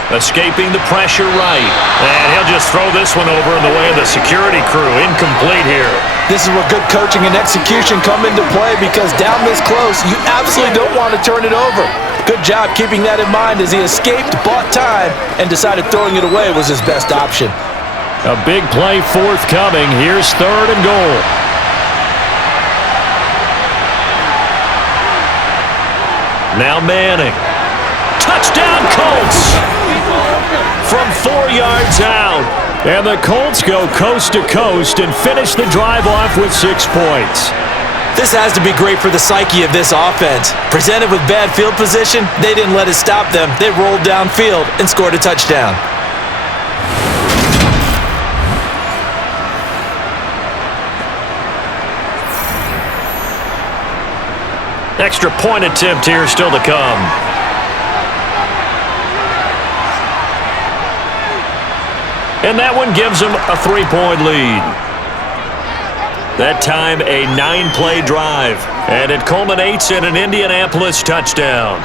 Escaping the pressure right. And he'll just throw this one over in the way of the security crew. Incomplete here. This is where good coaching and execution come into play, because down this close, you absolutely don't want to turn it over. Good job keeping that in mind as he escaped, bought time, and decided throwing it away was his best option. A big play forthcoming. Here's 3rd and goal. Now Manning. Touchdown, Colts! From 4 yards out. And the Colts go coast to coast and finish the drive off with 6 points. This has to be great for the psyche of this offense. Presented with bad field position, they didn't let it stop them. They rolled downfield and scored a touchdown. Extra point attempt here still to come. And that one gives them a 3-point lead. That time a 9-play drive, and it culminates in an Indianapolis touchdown.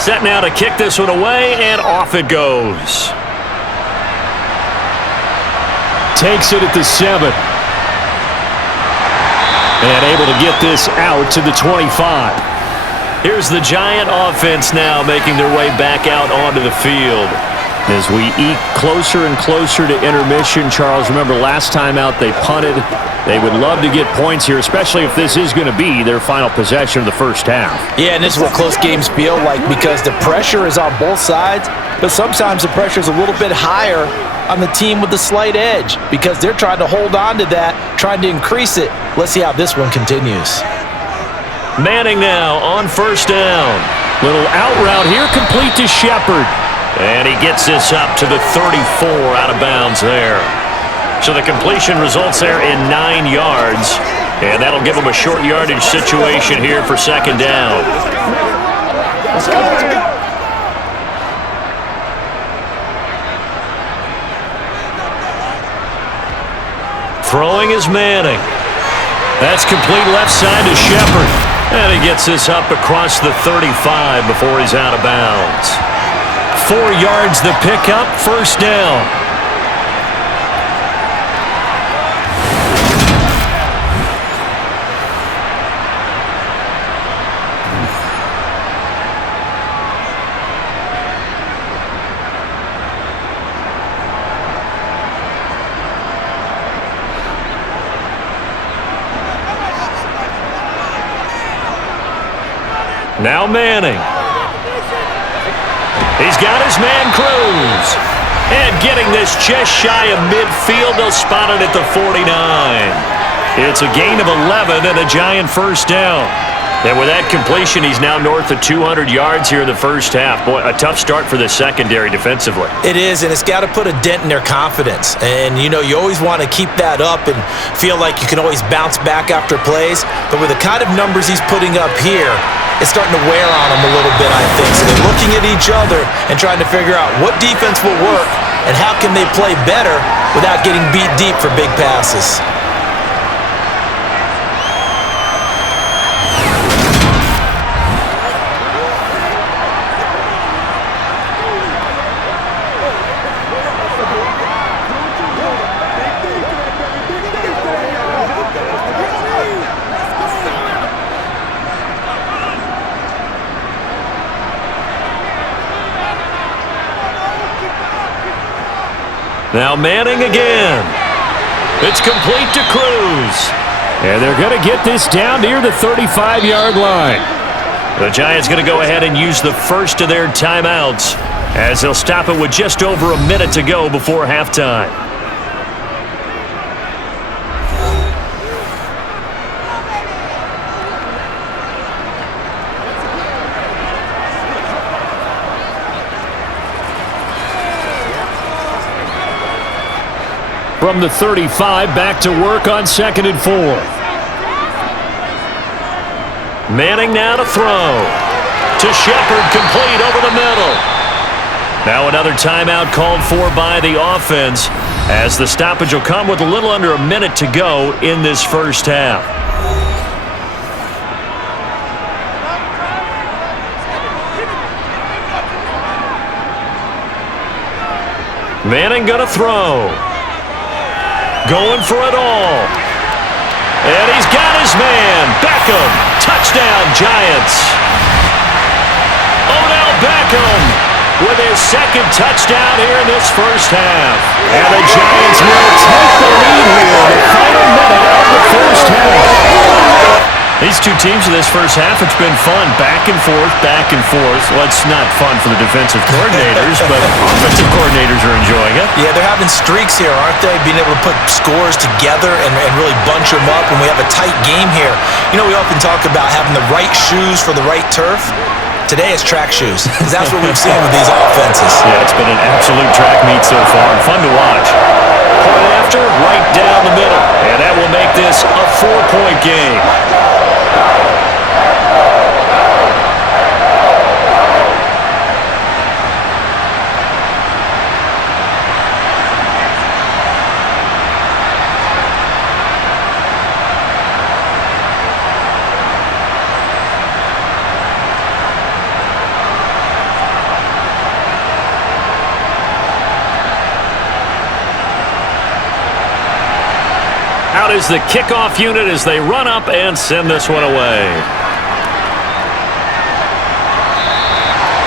Set now to kick this one away, and off it goes. Takes it at the 7. And able to get this out to the 25. Here's the Giant offense now making their way back out onto the field. As we eke closer and closer to intermission, Charles, remember last time out they punted. They would love to get points here, especially if this is going to be their final possession of the first half. Yeah, and this is what close games feel like because the pressure is on both sides, but sometimes the pressure is a little bit higher on the team with the slight edge because they're trying to hold on to that, trying to increase it. Let's see how this one continues. Manning now on first down. Little out route here, complete to Shepard. And he gets this up to the 34 out of bounds there. So the completion results there in 9 yards. And that'll give him a short yardage situation here for second down. Let's go, let's go. Throwing is Manning. That's complete left side to Shepard. And he gets this up across the 35 before he's out of bounds. 4 yards the pickup, first down. Now Manning. He's got his man Cruz. And getting this just shy of midfield, they'll spot it at the 49. It's a gain of 11 and a Giant first down. And with that completion, he's now north of 200 yards here in the first half. Boy, a tough start for the secondary defensively. It is, and it's got to put a dent in their confidence. And, you know, you always want to keep that up and feel like you can always bounce back after plays. But with the kind of numbers he's putting up here, it's starting to wear on them a little bit, I think. So they're looking at each other and trying to figure out what defense will work and how can they play better without getting beat deep for big passes. Now Manning again. It's complete to Cruz. And they're going to get this down near the 35-yard line. The Giants going to go ahead and use the first of their timeouts as they'll stop it with just over a minute to go before halftime. From the 35, back to work on 2nd and 4. Manning now to throw. To Shepard, complete over the middle. Now another timeout called for by the offense as the stoppage will come with a little under a minute to go in this first half. Manning gonna throw. Going for it all. And he's got his man. Beckham. Touchdown, Giants. Odell Beckham with his second touchdown here in this first half. And the Giants will take the lead here in the final minute of the first half. He These two teams in this first half, it's been fun. Back and forth, back and forth. Well, it's not fun for the defensive coordinators, but offensive coordinators are enjoying it. Yeah, they're having streaks here, aren't they? Being able to put scores together and really bunch them up when we have a tight game here. You know, we often talk about having the right shoes for the right turf. Today it's track shoes, because that's what we've seen with these offenses. Yeah, it's been an absolute track meet so far, and fun to watch. Point after, right down the middle, and that will make this a 4-point game. Out is the kickoff unit as they run up and send this one away.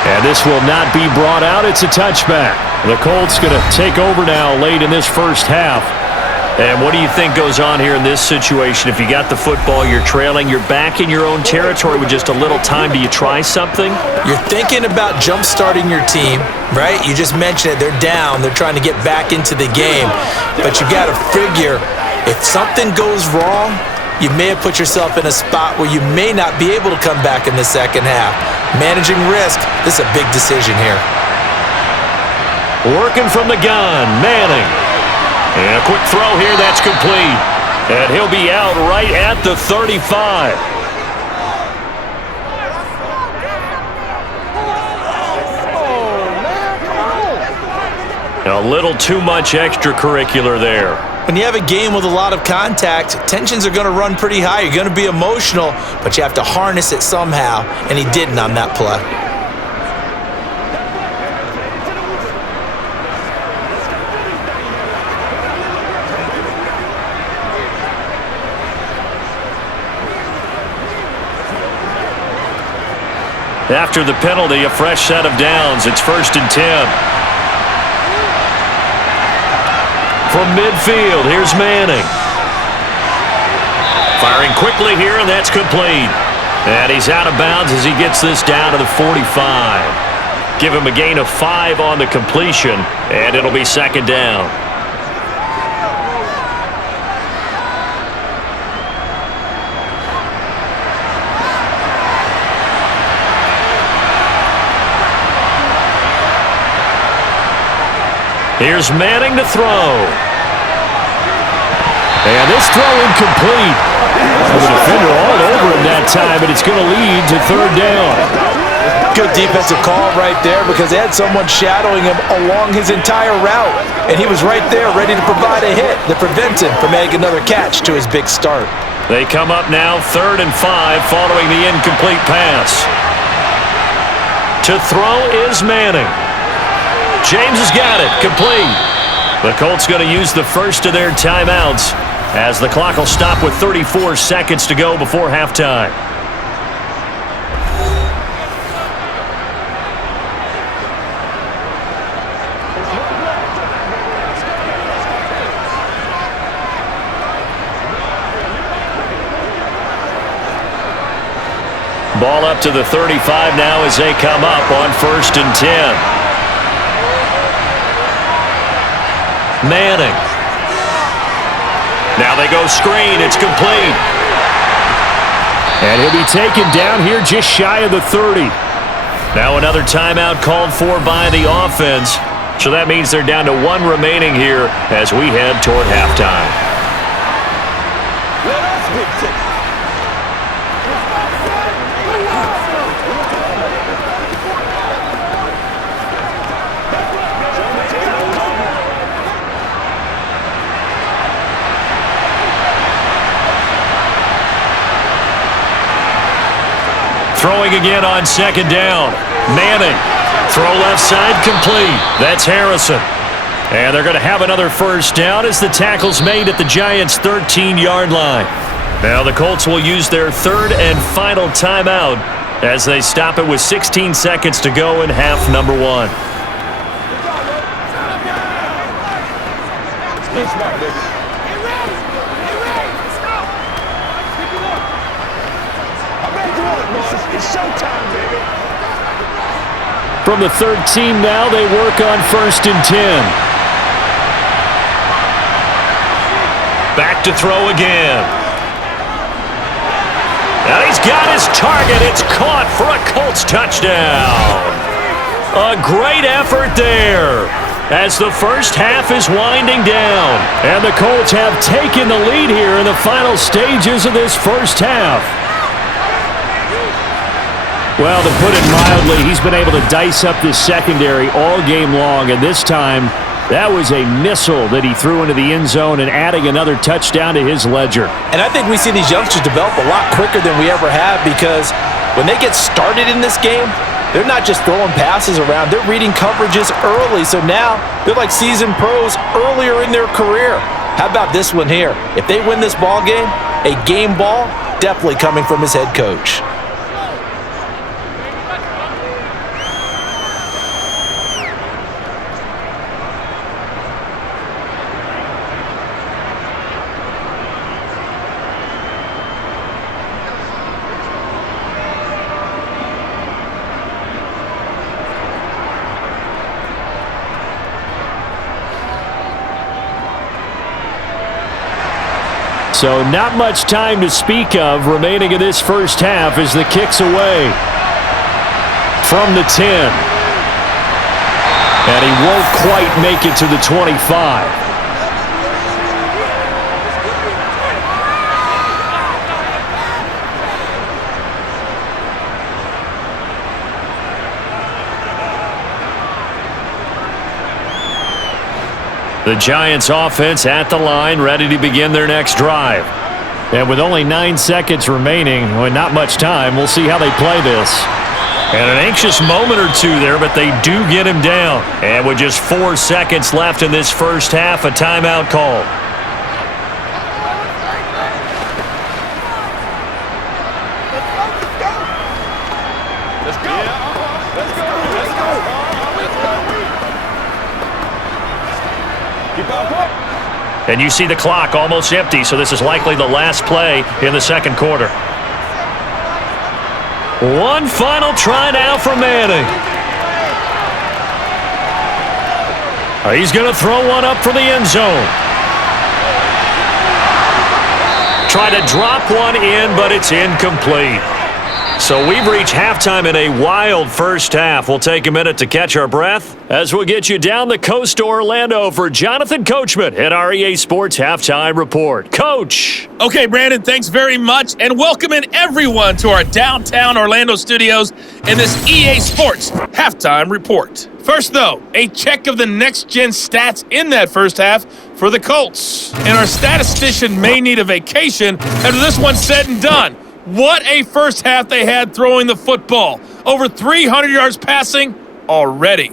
And this will not be brought out. It's a touchback. The Colts going to take over now late in this first half. And what do you think goes on here in this situation? If you got the football, you're trailing, you're back in your own territory with just a little time. Do you try something? You're thinking about jump-starting your team, right? You just mentioned it. They're down. They're trying to get back into the game. But you got to figure, if something goes wrong, you may have put yourself in a spot where you may not be able to come back in the second half. Managing risk, this is a big decision here. Working from the gun, Manning. And a quick throw here, that's complete. And he'll be out right at the 35. A little too much extracurricular there. When you have a game with a lot of contact, tensions are going to run pretty high. You're going to be emotional, but you have to harness it somehow, and he didn't on that play. After the penalty, a fresh set of downs. It's 1st and 10. From midfield, here's Manning. Firing quickly here, and that's complete. And he's out of bounds as he gets this down to the 45. Give him a gain of 5 on the completion, and it'll be 2nd down. Here's Manning to throw. And this throw incomplete. The defender all over him that time, but it's going to lead to 3rd down. Good defensive call right there because they had someone shadowing him along his entire route. And he was right there ready to provide a hit that prevents him from making another catch to his big start. They come up now 3rd and 5 following the incomplete pass. To throw is Manning. James has got it, complete. The Colts going to use the first of their timeouts as the clock will stop with 34 seconds to go before halftime. Ball up to the 35 now as they come up on 1st and 10. Manning. Now they go screen. It's complete. And he'll be taken down here just shy of the 30. Now another timeout called for by the offense. So that means they're down to 1 remaining here as we head toward halftime. Throwing again on 2nd down. Manning. Throw left side complete. That's Harrison. And they're going to have another 1st down as the tackle's made at the Giants' 13-yard line. Now the Colts will use their 3rd and final timeout as they stop it with 16 seconds to go in half number 1. From the 13 now, they work on 1st and 10. Back to throw again. And he's got his target. It's caught for a Colts touchdown. A great effort there as the first half is winding down. And the Colts have taken the lead here in the final stages of this first half. Well, to put it mildly, he's been able to dice up this secondary all game long, and this time that was a missile that he threw into the end zone and adding another touchdown to his ledger. And I think we see these youngsters develop a lot quicker than we ever have, because when they get started in this game, they're not just throwing passes around. They're reading coverages early, so now they're like seasoned pros earlier in their career. How about this one here? If they win this ball game, a game ball definitely coming from his head coach. So not much time to speak of remaining in this first half as the kick's away from the 10. And he won't quite make it to the 25. The Giants offense at the line, ready to begin their next drive. And with only 9 seconds remaining, well, not much time, we'll see how they play this. And an anxious moment or two there, but they do get him down. And with just 4 seconds left in this first half, a timeout call. And you see the clock almost empty, so this is likely the last play in the second quarter. One final try now for Manning. He's going to throw one up for the end zone. Try to drop one in, but it's incomplete. So we've reached halftime in a wild first half. We'll take a minute to catch our breath as we'll get you down the coast to Orlando for Jonathan Coachman at our EA Sports Halftime Report. Coach. Okay, Brandon, thanks very much, and welcoming everyone to our downtown Orlando studios in this EA Sports Halftime Report. First, though, a check of the next-gen stats in that first half for the Colts. And our statistician may need a vacation after this one's said and done. What a first half they had throwing the football. Over 300 yards passing already.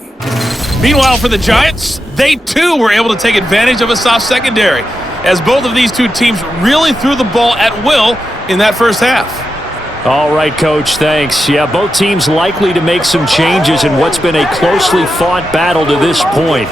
Meanwhile, for the Giants, they too were able to take advantage of a soft secondary, as both of these two teams really threw the ball at will in that first half. All right, Coach, thanks. Yeah, both teams likely to make some changes in what's been a closely fought battle to this point.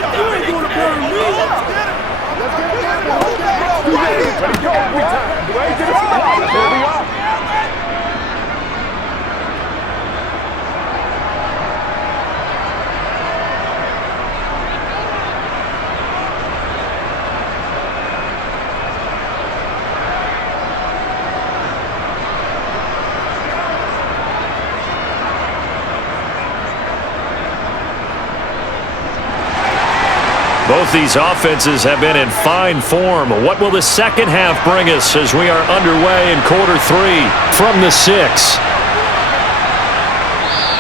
Both these offenses have been in fine form. What will the second half bring us as we are underway in quarter 3? From the 6.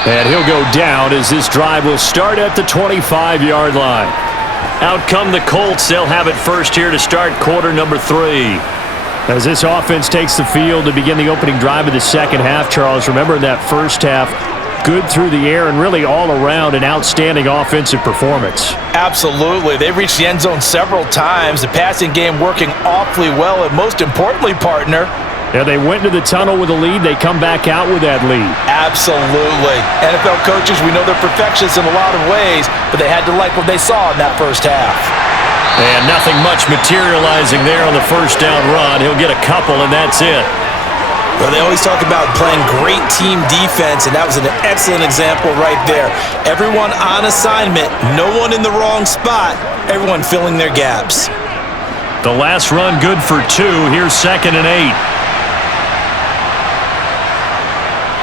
And he'll go down as this drive will start at the 25-yard line. Out come the Colts. They'll have it first here to start quarter number 3. As this offense takes the field to begin the opening drive of the second half, Charles, remember in that first half, good through the air and really all around an outstanding offensive performance. Absolutely. They've reached the end zone several times. The passing game working awfully well, and most importantly, partner, yeah, they went to the tunnel with a lead. They come back out with that lead. Absolutely. NFL coaches, we know they're perfectionists in a lot of ways, but they had to like what they saw in that first half. And nothing much materializing there on the first down run. He'll get a couple, and that's it. Well, they always talk about playing great team defense, and that was an excellent example right there. Everyone on assignment, no one in the wrong spot, everyone filling their gaps. The last run good for 2. Here's 2nd and 8.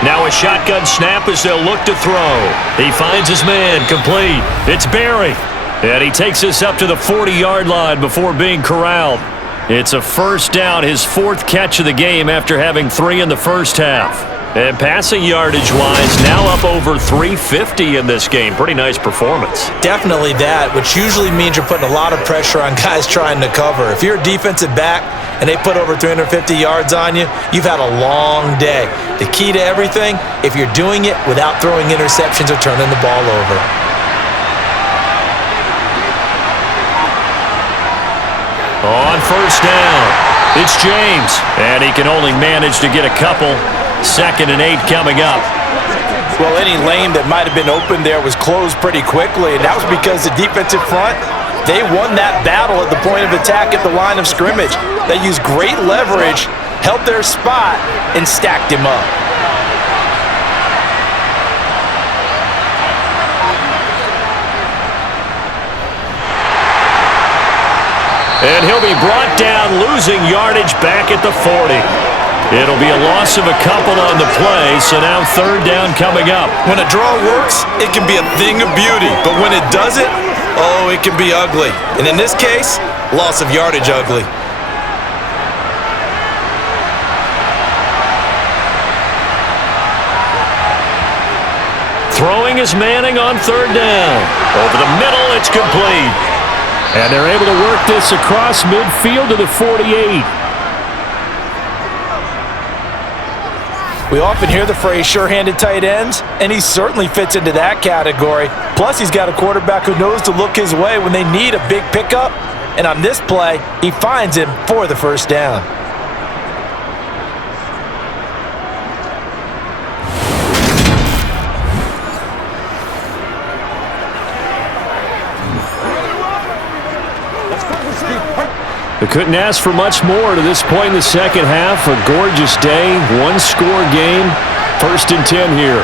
Now a shotgun snap as they'll look to throw. He finds his man, complete. It's Berry. And he takes this up to the 40-yard line before being corralled. It's a first down, his 4th catch of the game after having 3 in the first half. And passing yardage-wise, now up over 350 in this game. Pretty nice performance. Definitely that, which usually means you're putting a lot of pressure on guys trying to cover. If you're a defensive back and they put over 350 yards on you, you've had a long day. The key to everything, if you're doing it without throwing interceptions or turning the ball over. On first down, it's James, and he can only manage to get a couple. 2nd and 8 coming up. Well, any lane that might have been open there was closed pretty quickly, and that was because the defensive front, they won that battle at the point of attack at the line of scrimmage. They used great leverage, held their spot, and stacked him up. And he'll be brought down, losing yardage back at the 40. It'll be a loss of a couple on the play, so now 3rd down coming up. When a draw works, it can be a thing of beauty, but when it doesn't, oh, it can be ugly. And in this case, loss of yardage ugly. Throwing is Manning on 3rd down. Over the middle, it's complete. And they're able to work this across midfield to the 48. We often hear the phrase sure-handed tight ends, and he certainly fits into that category. Plus, he's got a quarterback who knows to look his way when they need a big pickup. And on this play, he finds him for the first down. They couldn't ask for much more to this point in the second half. A gorgeous day, one-score game. 1st and 10 here.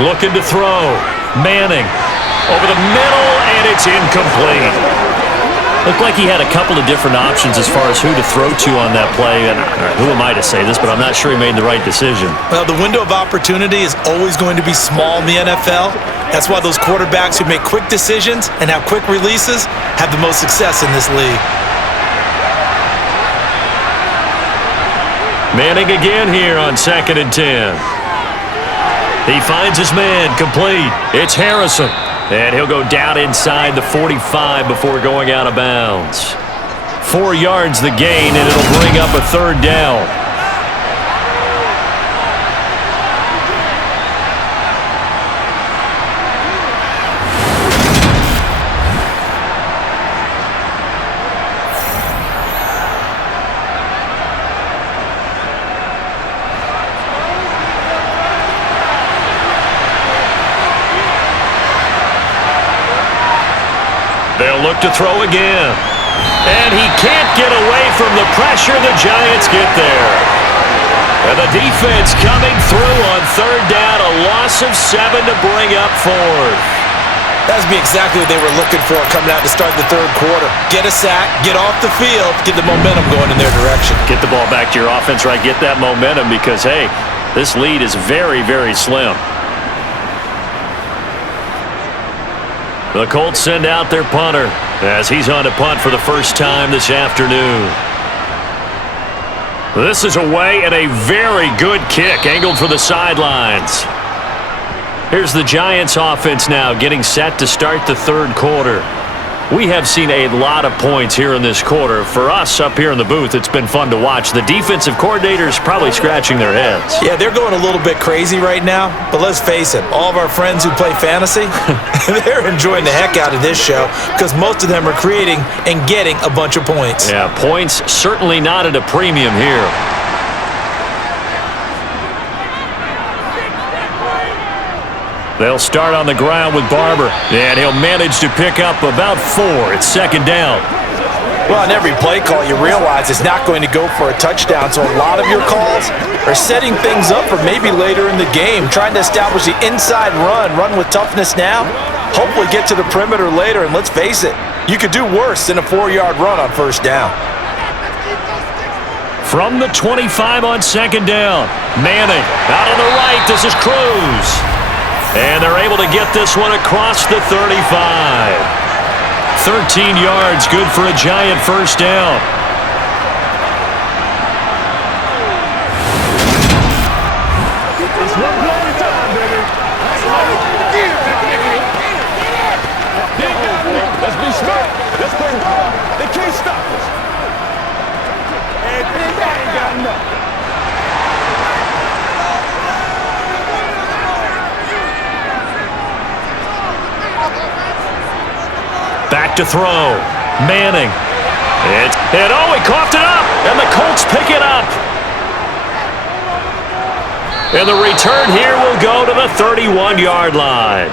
Looking to throw. Manning over the middle, and it's incomplete. Looked like he had a couple of different options as far as who to throw to on that play. And who am I to say this, but I'm not sure he made the right decision. Well, the window of opportunity is always going to be small in the NFL. That's why those quarterbacks who make quick decisions and have quick releases have the most success in this league. Manning again here on 2nd and 10. He finds his man, complete. It's Harrison. And he'll go down inside the 45 before going out of bounds. 4 yards the gain, and it'll bring up a 3rd down. They'll look to throw again. And he can't get away from the pressure. The Giants get there. And the defense coming through on 3rd down. A loss of 7 to bring up 4th. That would be exactly what they were looking for coming out to start the 3rd quarter. Get a sack, get off the field, get the momentum going in their direction. Get the ball back to your offense, right? Get that momentum because, hey, this lead is very, very slim. The Colts send out their punter as he's on to punt for the first time this afternoon. This is away and a very good kick angled for the sidelines. Here's the Giants offense now getting set to start the 3rd quarter. We have seen a lot of points here in this quarter. For us up here in the booth, it's been fun to watch. The defensive coordinators probably scratching their heads. Yeah, they're going a little bit crazy right now, but let's face it, all of our friends who play fantasy, they're enjoying the heck out of this show because most of them are creating and getting a bunch of points. Yeah, points certainly not at a premium here. They'll start on the ground with Barber, and he'll manage to pick up about 4. It's 2nd down. Well, on every play call, you realize it's not going to go for a touchdown, so a lot of your calls are setting things up for maybe later in the game, trying to establish the inside run with toughness now, hopefully get to the perimeter later, and let's face it, you could do worse than a 4-yard run on first down. From the 25 on second down, Manning out on the right. This is Cruz. And they're able to get this one across the 35. 13 yards, good for a Giant first down. Let's be smart. Let's play ball. They can't stop us. And they ain't got enough. Back to throw. Manning. And oh, he coughed it up. And the Colts pick it up. And the return here will go to the 31-yard line.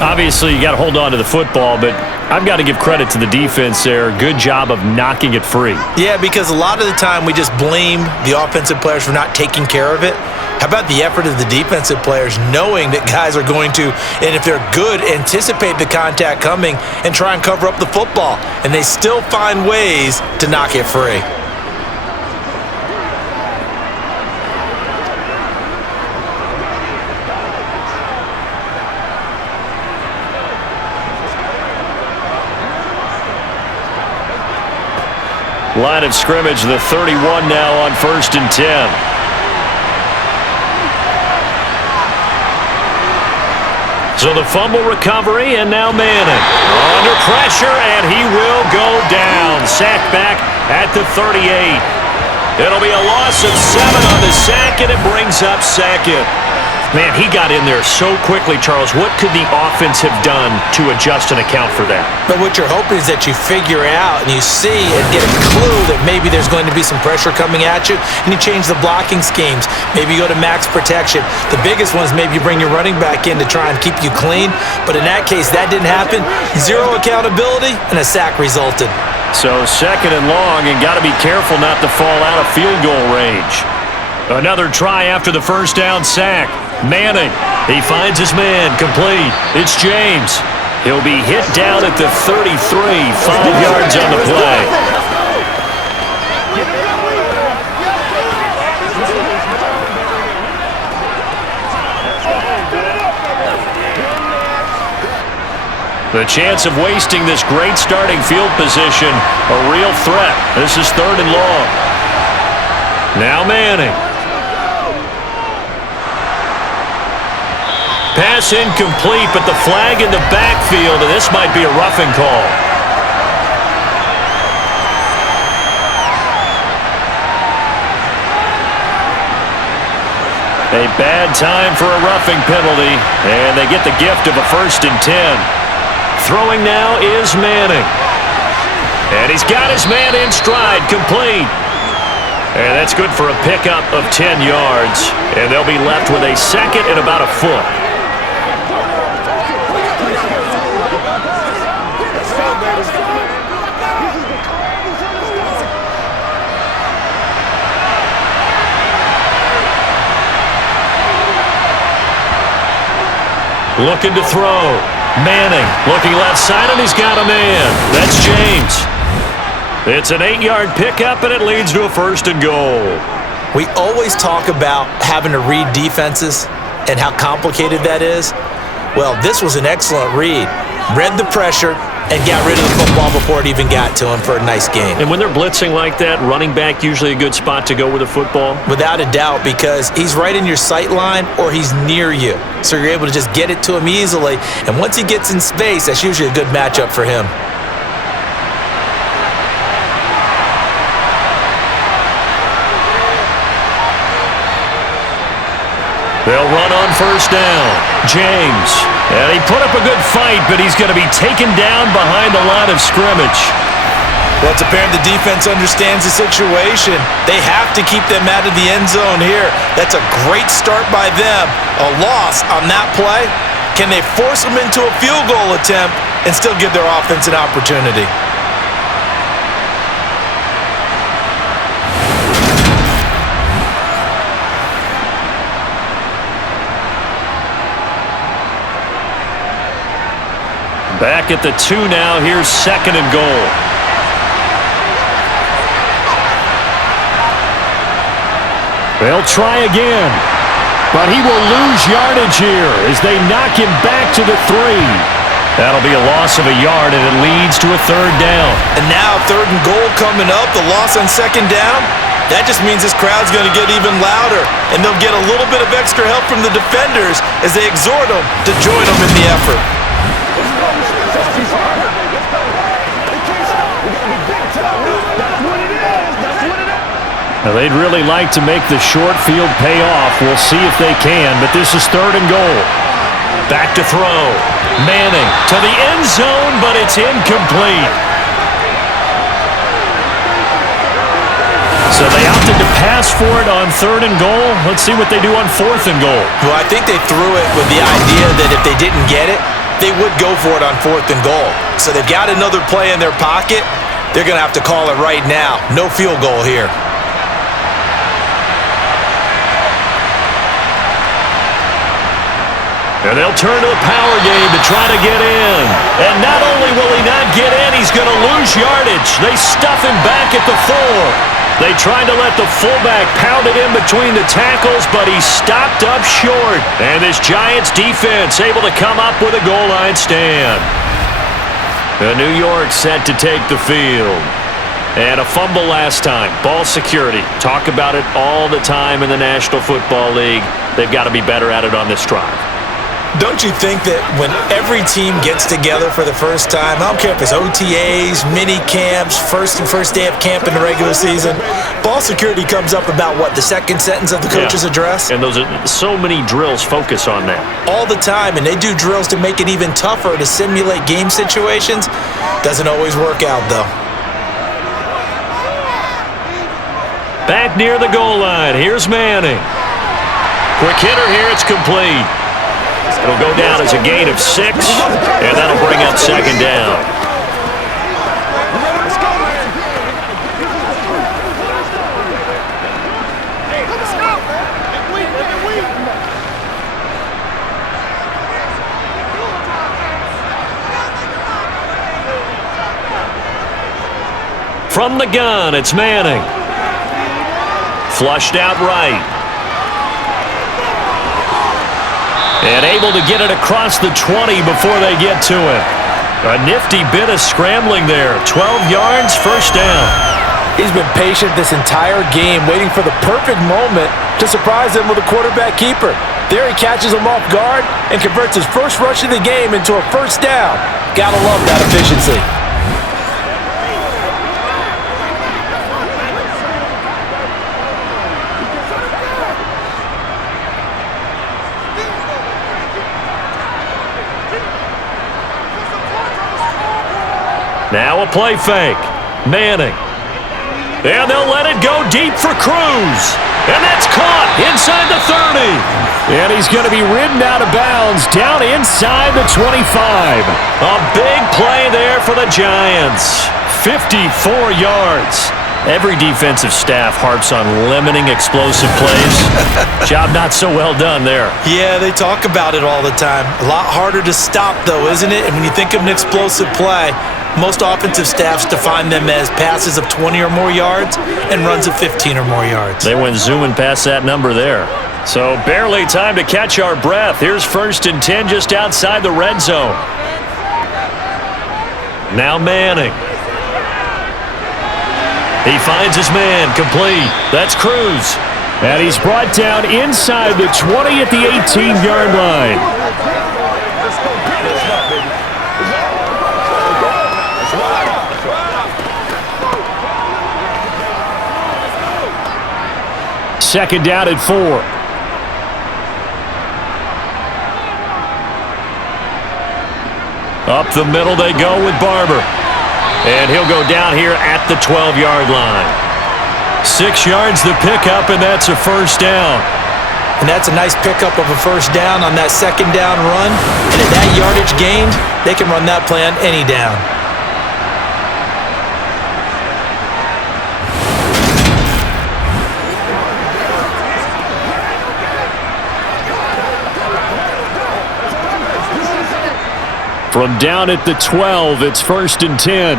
Obviously, you got to hold on to the football, but I've got to give credit to the defense there. Good job of knocking it free. Yeah, because a lot of the time we just blame the offensive players for not taking care of it. How about the effort of the defensive players knowing that guys are going to, and if they're good, anticipate the contact coming and try and cover up the football, and they still find ways to knock it free. Line of scrimmage, the 31 now on 1st and 10. So the fumble recovery, and now Manning under pressure, and he will go down. Sacked back at the 38. It'll be a loss of 7 on the sack, and it brings up second. Man, he got in there so quickly, Charles. What could the offense have done to adjust and account for that? But what you're hoping is that you figure out and you see and get a clue that maybe there's going to be some pressure coming at you, and you change the blocking schemes. Maybe you go to max protection. The biggest one is maybe you bring your running back in to try and keep you clean. But in that case, that didn't happen. 0 accountability, and a sack resulted. So 2nd and long, and got to be careful not to fall out of field goal range. Another try after the first down sack. Manning, he finds his man, complete. It's James. He'll be hit down at the 33, 5 yards on the play. The chance of wasting this great starting field position, a real threat. This is 3rd and long. Now Manning. Pass incomplete, but the flag in the backfield, and this might be a roughing call. A bad time for a roughing penalty, and they get the gift of a 1st and 10. Throwing now is Manning. And he's got his man in stride, complete. And that's good for a pickup of 10 yards, and they'll be left with a 2nd and about a foot. Looking to throw. Manning looking left side, and he's got a man. That's James. It's an 8-yard pickup, and it leads to a 1st and goal. We always talk about having to read defenses and how complicated that is. Well, this was an excellent read. Read the pressure and got rid of the football before it even got to him for a nice game. And when they're blitzing like that, running back usually a good spot to go with the football? Without a doubt, because he's right in your sight line or he's near you. So you're able to just get it to him easily. And once he gets in space, that's usually a good matchup for him. They'll run on 1st down. James. And he put up a good fight, but he's going to be taken down behind the line of scrimmage. Well, it's apparent the defense understands the situation. They have to keep them out of the end zone here. That's a great start by them. A loss on that play. Can they force them into a field goal attempt and still give their offense an opportunity. Back at the 2 now. Here's 2nd and goal. They'll try again. But he will lose yardage here as they knock him back to the 3. That'll be a loss of a yard, and it leads to a 3rd down. And now 3rd and goal coming up. The loss on 2nd down. That just means this crowd's going to get even louder, and they'll get a little bit of extra help from the defenders as they exhort them to join them in the effort. Now, they'd really like to make the short field pay off. We'll see if they can, but this is 3rd and goal. Back to throw. Manning to the end zone, but it's incomplete. So they opted to pass for it on 3rd and goal. Let's see what they do on 4th and goal. Well, I think they threw it with the idea that if they didn't get it, they would go for it on 4th and goal. So they've got another play in their pocket. They're going to have to call it right now. No field goal here. And they'll turn to the power game to try to get in. And not only will he not get in, he's going to lose yardage. They stuff him back at the 4. They tried to let the fullback pound it in between the tackles, but he stopped up short. And this Giants defense able to come up with a goal line stand. The New York set to take the field. And a fumble last time. Ball security. Talk about it all the time in the National Football League. They've got to be better at it on this drive. Don't you think that when every team gets together for the first time, I don't care if it's OTAs, mini camps, first day of camp in the regular season, ball security comes up about, what, the second sentence of the coach's address? And those are so many drills focus on that. All the time, and they do drills to make it even tougher to simulate game situations. Doesn't always work out, though. Back near the goal line. Here's Manning. Quick hitter here. It's complete. It'll go down as a gain of 6, and that'll bring up 2nd down. From the gun, it's Manning. Flushed out right. And able to get it across the 20 before they get to it. A nifty bit of scrambling there. 12 yards, 1st down. He's been patient this entire game, waiting for the perfect moment to surprise them with a quarterback keeper. There he catches him off guard and converts his first rush of the game into a 1st down. Gotta love that efficiency. Now a play fake. Manning. And they'll let it go deep for Cruz. And that's caught inside the 30. And he's going to be ridden out of bounds down inside the 25. A big play there for the Giants. 54 yards. Every defensive staff harps on limiting explosive plays. Job not so well done there. Yeah, they talk about it all the time. A lot harder to stop, though, isn't it? And when you think of an explosive play, most offensive staffs define them as passes of 20 or more yards and runs of 15 or more yards. They went zooming past that number there. So barely time to catch our breath. Here's 1st and 10 just outside the red zone. Now Manning. He finds his man, complete. That's Cruz. And he's brought down inside the 20 at the 18-yard line. Second down at 4. Up the middle they go with Barber. And he'll go down here at the 12-yard line. 6 yards the pickup, and that's a 1st down. And that's a nice pickup of a first down on that second down run. And at that yardage gained, they can run that play on any down. From down at the 12, it's 1st and 10.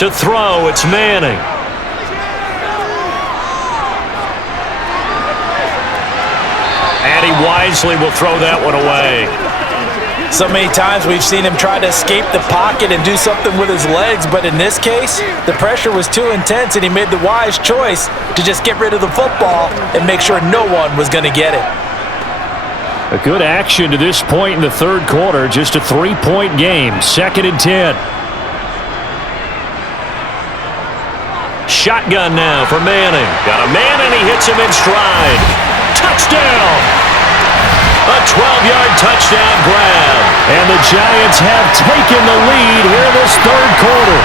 To throw, it's Manning. And he wisely will throw that one away. So many times we've seen him try to escape the pocket and do something with his legs, but in this case, the pressure was too intense and he made the wise choice to just get rid of the football and make sure no one was going to get it. A good action to this point in the third quarter. Just a 3-point game. 2nd and 10. Shotgun now for Manning. Got a man and he hits him in stride. Touchdown! A 12-yard touchdown grab. And the Giants have taken the lead here in this third quarter.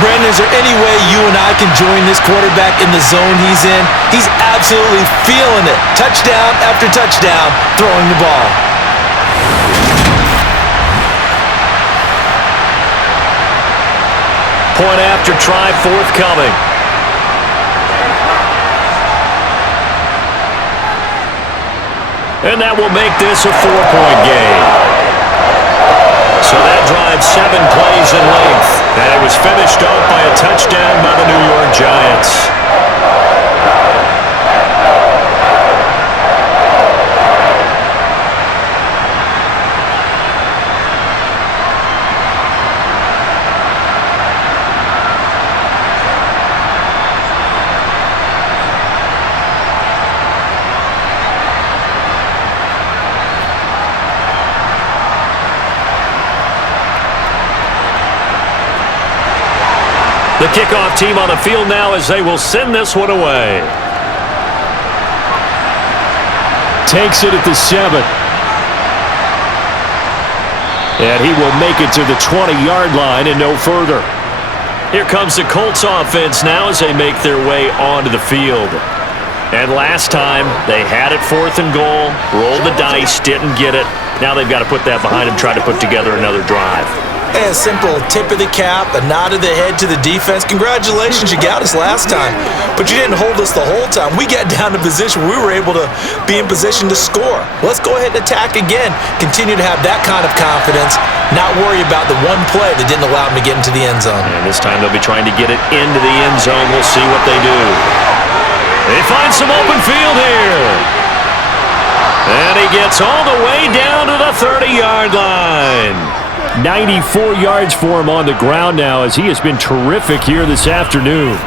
Brandon, is there any way you and I can join this quarterback in the zone he's in? He's absolutely feeling it. Touchdown after touchdown, throwing the ball. Point after try forthcoming. And that will make this a 4-point game. So that drive 7 plays in length. And it was finished off by a touchdown by the New York Giants. The kickoff team on the field now as they will send this one away. Takes it at the 7. And he will make it to the 20-yard line and no further. Here comes the Colts offense now as they make their way onto the field. And last time, they had it 4th and goal, rolled the dice, didn't get it. Now they've got to put that behind them, try to put together another drive. A simple tip of the cap, a nod of the head to the defense. Congratulations, you got us last time. But you didn't hold us the whole time. We got down to position where we were able to be in position to score. Let's go ahead and attack again. Continue to have that kind of confidence, not worry about the one play that didn't allow them to get into the end zone. And this time they'll be trying to get it into the end zone. We'll see what they do. They find some open field here. And he gets all the way down to the 30-yard line. 94 yards for him on the ground now as he has been terrific here this afternoon.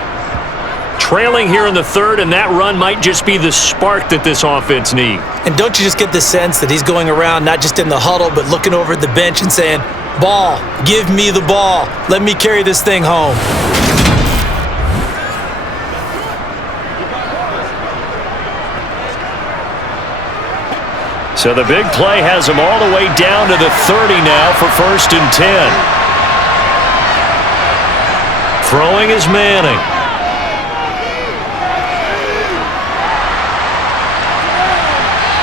Trailing here in the third, and that run might just be the spark that this offense needs. And don't you just get the sense that he's going around not just in the huddle but looking over at the bench and saying, ball, give me the ball, let me carry this thing home. So the big play has him all the way down to the 30 now for 1st and 10. Throwing is Manning.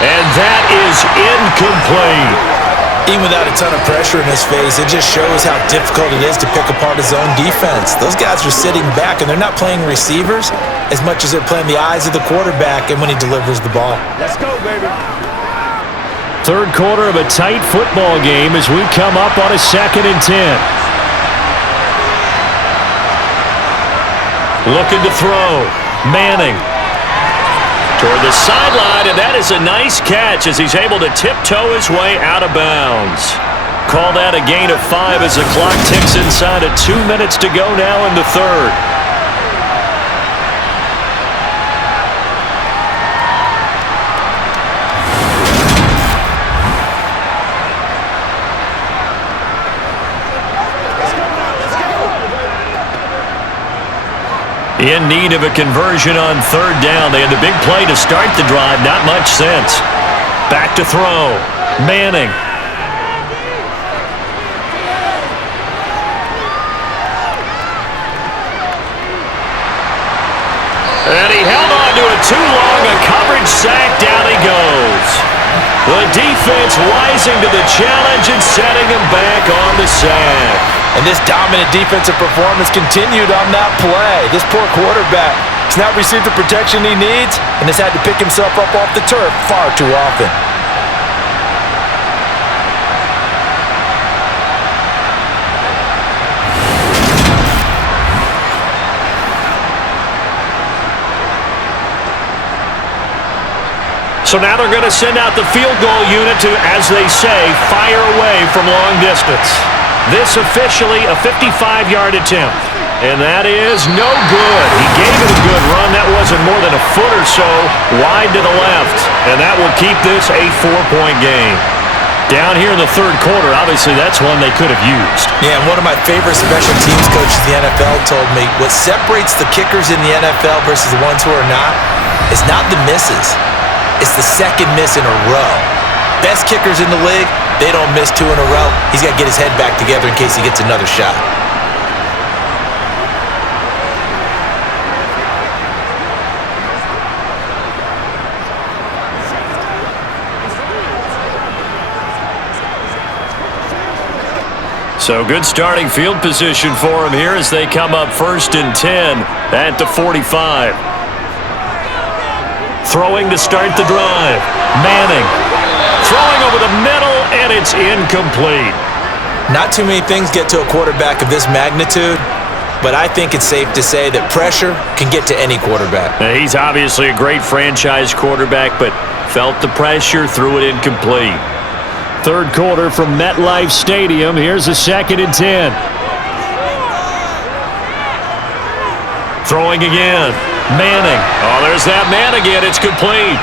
And that is incomplete. Even without a ton of pressure in his face, it just shows how difficult it is to pick apart his own defense. Those guys are sitting back, and they're not playing receivers as much as they're playing the eyes of the quarterback and when he delivers the ball. Let's go, baby. Third quarter of a tight football game as we come up on a 2nd and 10. Looking to throw. Manning. Toward the sideline, and that is a nice catch as he's able to tiptoe his way out of bounds. Call that a gain of 5 as the clock ticks inside of 2 minutes to go now in the third. In need of a conversion on 3rd down. They had the big play to start the drive. Not much sense. Back to throw. Manning. And too long, a coverage sack, down he goes. The defense rising to the challenge and setting him back on the sack. And this dominant defensive performance continued on that play. This poor quarterback has not received the protection he needs and has had to pick himself up off the turf far too often. So now they're going to send out the field goal unit to, as they say, fire away from long distance. This officially a 55-yard attempt. And that is no good. He gave it a good run. That wasn't more than a foot or so wide to the left. And that will keep this a 4-point game. Down here in the third quarter, obviously that's one they could have used. Yeah, and one of my favorite special teams coaches in the NFL told me what separates the kickers in the NFL versus the ones who are not is not the misses. It's the second miss in a row. Best kickers in the league, they don't miss 2 in a row. He's got to get his head back together in case he gets another shot. So good starting field position for him here as they come up 1st and 10 at the 45. Throwing to start the drive. Manning throwing over the middle, and it's incomplete. Not too many things get to a quarterback of this magnitude, but I think it's safe to say that pressure can get to any quarterback. Now, he's obviously a great franchise quarterback, but felt the pressure, threw it incomplete. Third quarter from MetLife Stadium. Here's a 2nd and 10. Throwing again. Manning. Oh, there's that man again. It's complete.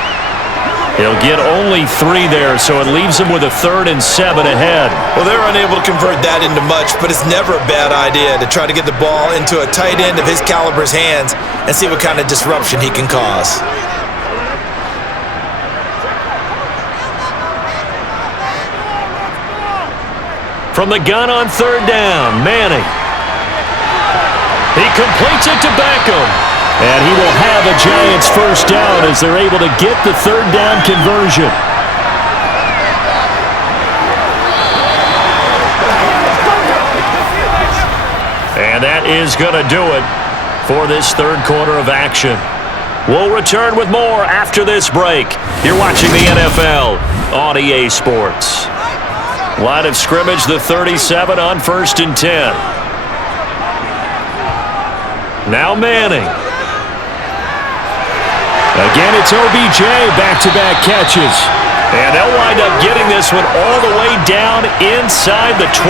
He'll get only 3 there, so it leaves him with a 3rd and 7 ahead. Well, they're unable to convert that into much, but it's never a bad idea to try to get the ball into a tight end of his caliber's hands and see what kind of disruption he can cause. From the gun on 3rd down, Manning. He completes it to Beckham. And he will have a Giants first down as they're able to get the 3rd down conversion. And that is going to do it for this third quarter of action. We'll return with more after this break. You're watching the NFL on EA Sports. Line of scrimmage, the 37 on 1st and 10. Now Manning. Again, it's OBJ, back-to-back catches. And they'll wind up getting this one all the way down inside the 20.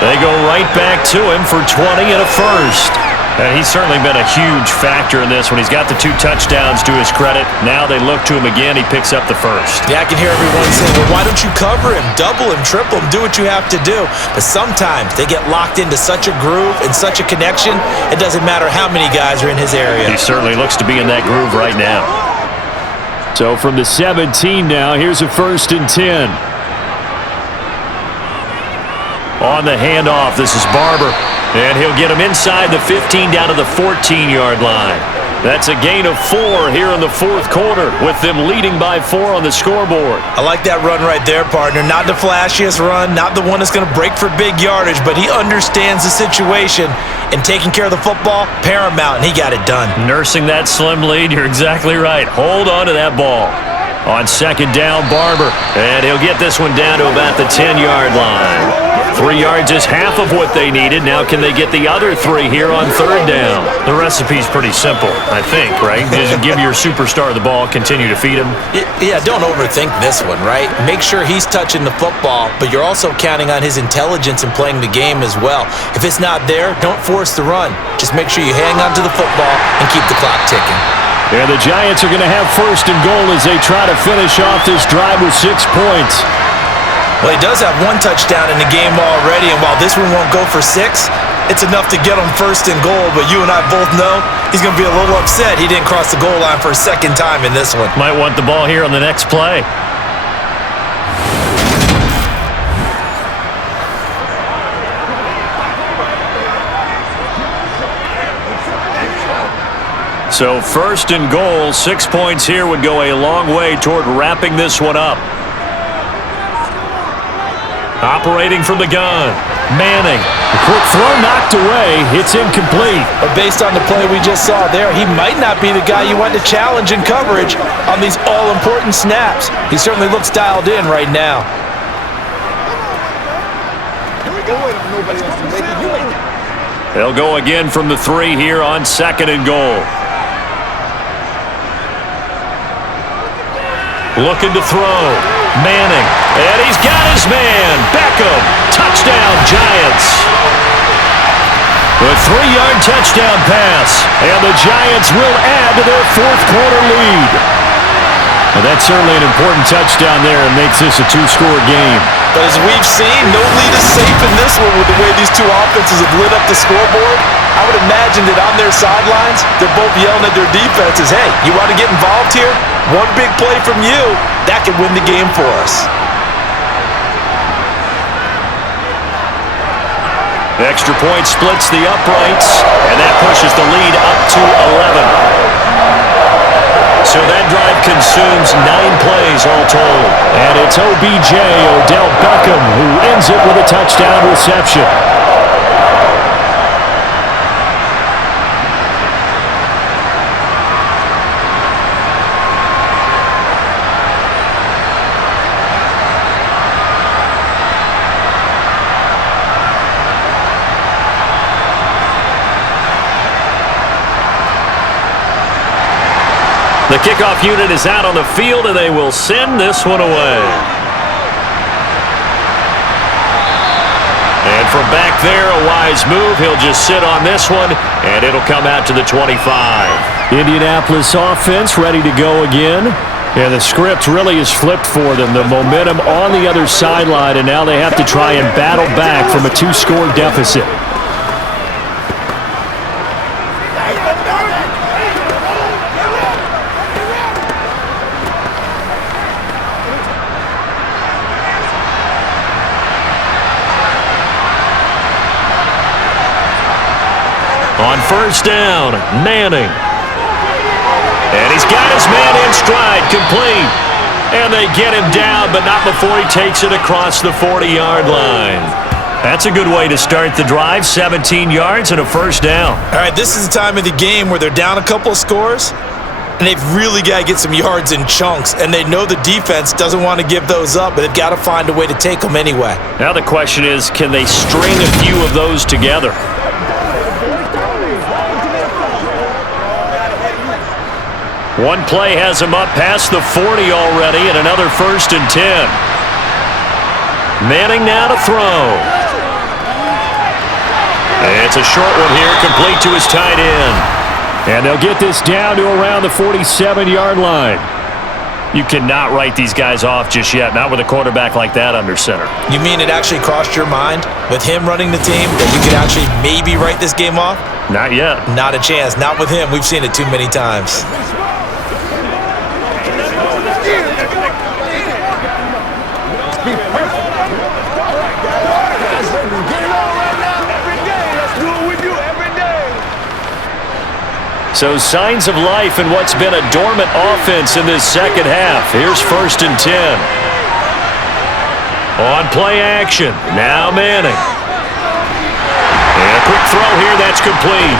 They go right back to him for 20 and a first. And he's certainly been a huge factor in this one. He's got the 2 touchdowns to his credit. Now they look to him again. He picks up the first. Yeah, I can hear everyone saying, well, why don't you cover him, double him, triple him, do what you have to do. But sometimes they get locked into such a groove and such a connection, it doesn't matter how many guys are in his area. He certainly looks to be in that groove right now. So from the 17 now, here's a 1st and 10. On the handoff, this is Barber. And he'll get him inside the 15 down to the 14-yard line. That's a gain of 4 here in the fourth quarter with them leading by 4 on the scoreboard. I like that run right there, partner. Not the flashiest run, not the one that's going to break for big yardage, but he understands the situation, and taking care of the football, paramount, and he got it done. Nursing that slim lead, you're exactly right. Hold on to that ball. On 2nd down, Barber. And he'll get this one down to about the 10-yard line. 3 yards is half of what they needed. Now can they get the other 3 here on 3rd down? The recipe's pretty simple, I think, right? Just give your superstar the ball, continue to feed him. Yeah, don't overthink this one, right? Make sure he's touching the football, but you're also counting on his intelligence in playing the game as well. If it's not there, don't force the run. Just make sure you hang on to the football and keep the clock ticking. And the Giants are going to have 1st and goal as they try to finish off this drive with 6 points. Well, he does have 1 touchdown in the game already, and while this one won't go for 6, it's enough to get him 1st and goal, but you and I both know he's going to be a little upset he didn't cross the goal line for a 2nd time in this one. Might want the ball here on the next play. So first and goal, 6 points here would go a long way toward wrapping this one up. Operating from the gun, Manning. The quick throw knocked away. It's incomplete. But based on the play we just saw there, he might not be the guy you want to challenge in coverage on these all-important snaps. He certainly looks dialed in right now. They'll go again from the 3 here on second and goal. Looking to throw. Manning. And he's got his man. Beckham. Touchdown, Giants. A 3-yard touchdown pass. And the Giants will add to their fourth-quarter lead. Well, that's certainly an important touchdown there and makes this a 2-score game. But as we've seen, no lead is safe in this one with the way these two offenses have lit up the scoreboard. I would imagine that on their sidelines, they're both yelling at their defenses, hey, you want to get involved here? One big play from you, that could win the game for us. Extra point splits the uprights, and that pushes the lead up to 11. So that drive consumes 9 plays all told. And it's OBJ, Odell Beckham, who ends it with a touchdown reception. The kickoff unit is out on the field, and they will send this one away. And from back there, a wise move. He'll just sit on this one, and it'll come out to the 25. Indianapolis offense ready to go again. And the script really is flipped for them. The momentum on the other sideline, and now they have to try and battle back from a 2-score deficit. On first down, Manning. And he's got his man in stride, complete. And they get him down, but not before he takes it across the 40-yard line. That's a good way to start the drive, 17 yards and a first down. All right, this is the time of the game where they're down a couple of scores, and they've really got to get some yards in chunks, and they know the defense doesn't want to give those up, but they've got to find a way to take them anyway. Now the question is, can they string a few of those together? One play has him up past the 40 already, and another first and 10. Manning now to throw. It's a short one here, complete to his tight end. And they'll get this down to around the 47-yard line. You cannot write these guys off just yet, not with a quarterback like that under center. You mean it actually crossed your mind with him running the team that you could actually maybe write this game off? Not yet. Not a chance. Not with him. We've seen it too many times. So signs of life in what's been a dormant offense in this second half. Here's first and 10. On play action. Now Manning. And a quick throw here. That's complete.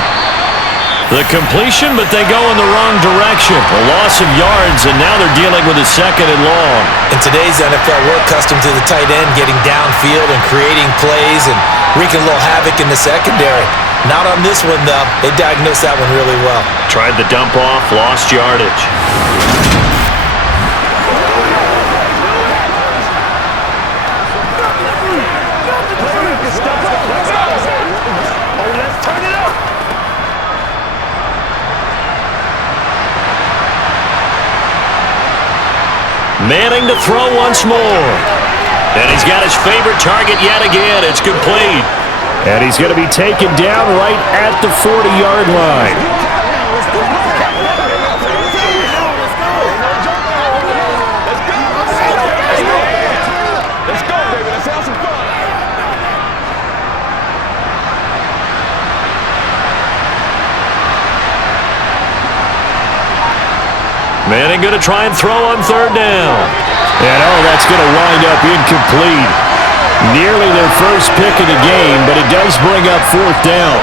The completion, but they go in the wrong direction. A loss of yards, and now they're dealing with a second and long. In today's NFL, we're accustomed to the tight end getting downfield and creating plays and wreaking a little havoc in the secondary. Not on this one, though. They diagnosed that one really well. Tried the dump off, lost yardage. Manning to throw once more. And he's got his favorite target yet again. It's complete. And he's going to be taken down right at the 40-yard line. Let's go, baby. Let's have some fun. Manning going to try and throw on third down. And that's going to wind up incomplete. Nearly their first pick of the game, but it does bring up fourth down.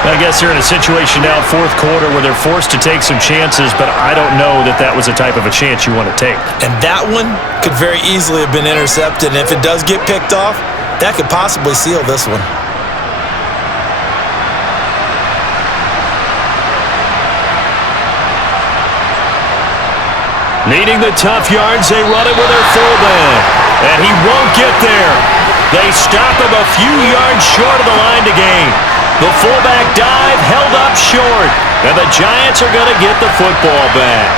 I guess they're in a situation now, fourth quarter, where they're forced to take some chances, but I don't know that that was the type of a chance you want to take. And that one could very easily have been intercepted. And if it does get picked off, that could possibly seal this one. Needing the tough yards, they run it with their fullback. And he won't get there. They stop him a few yards short of the line to gain. The fullback dive held up short. And the Giants are going to get the football back.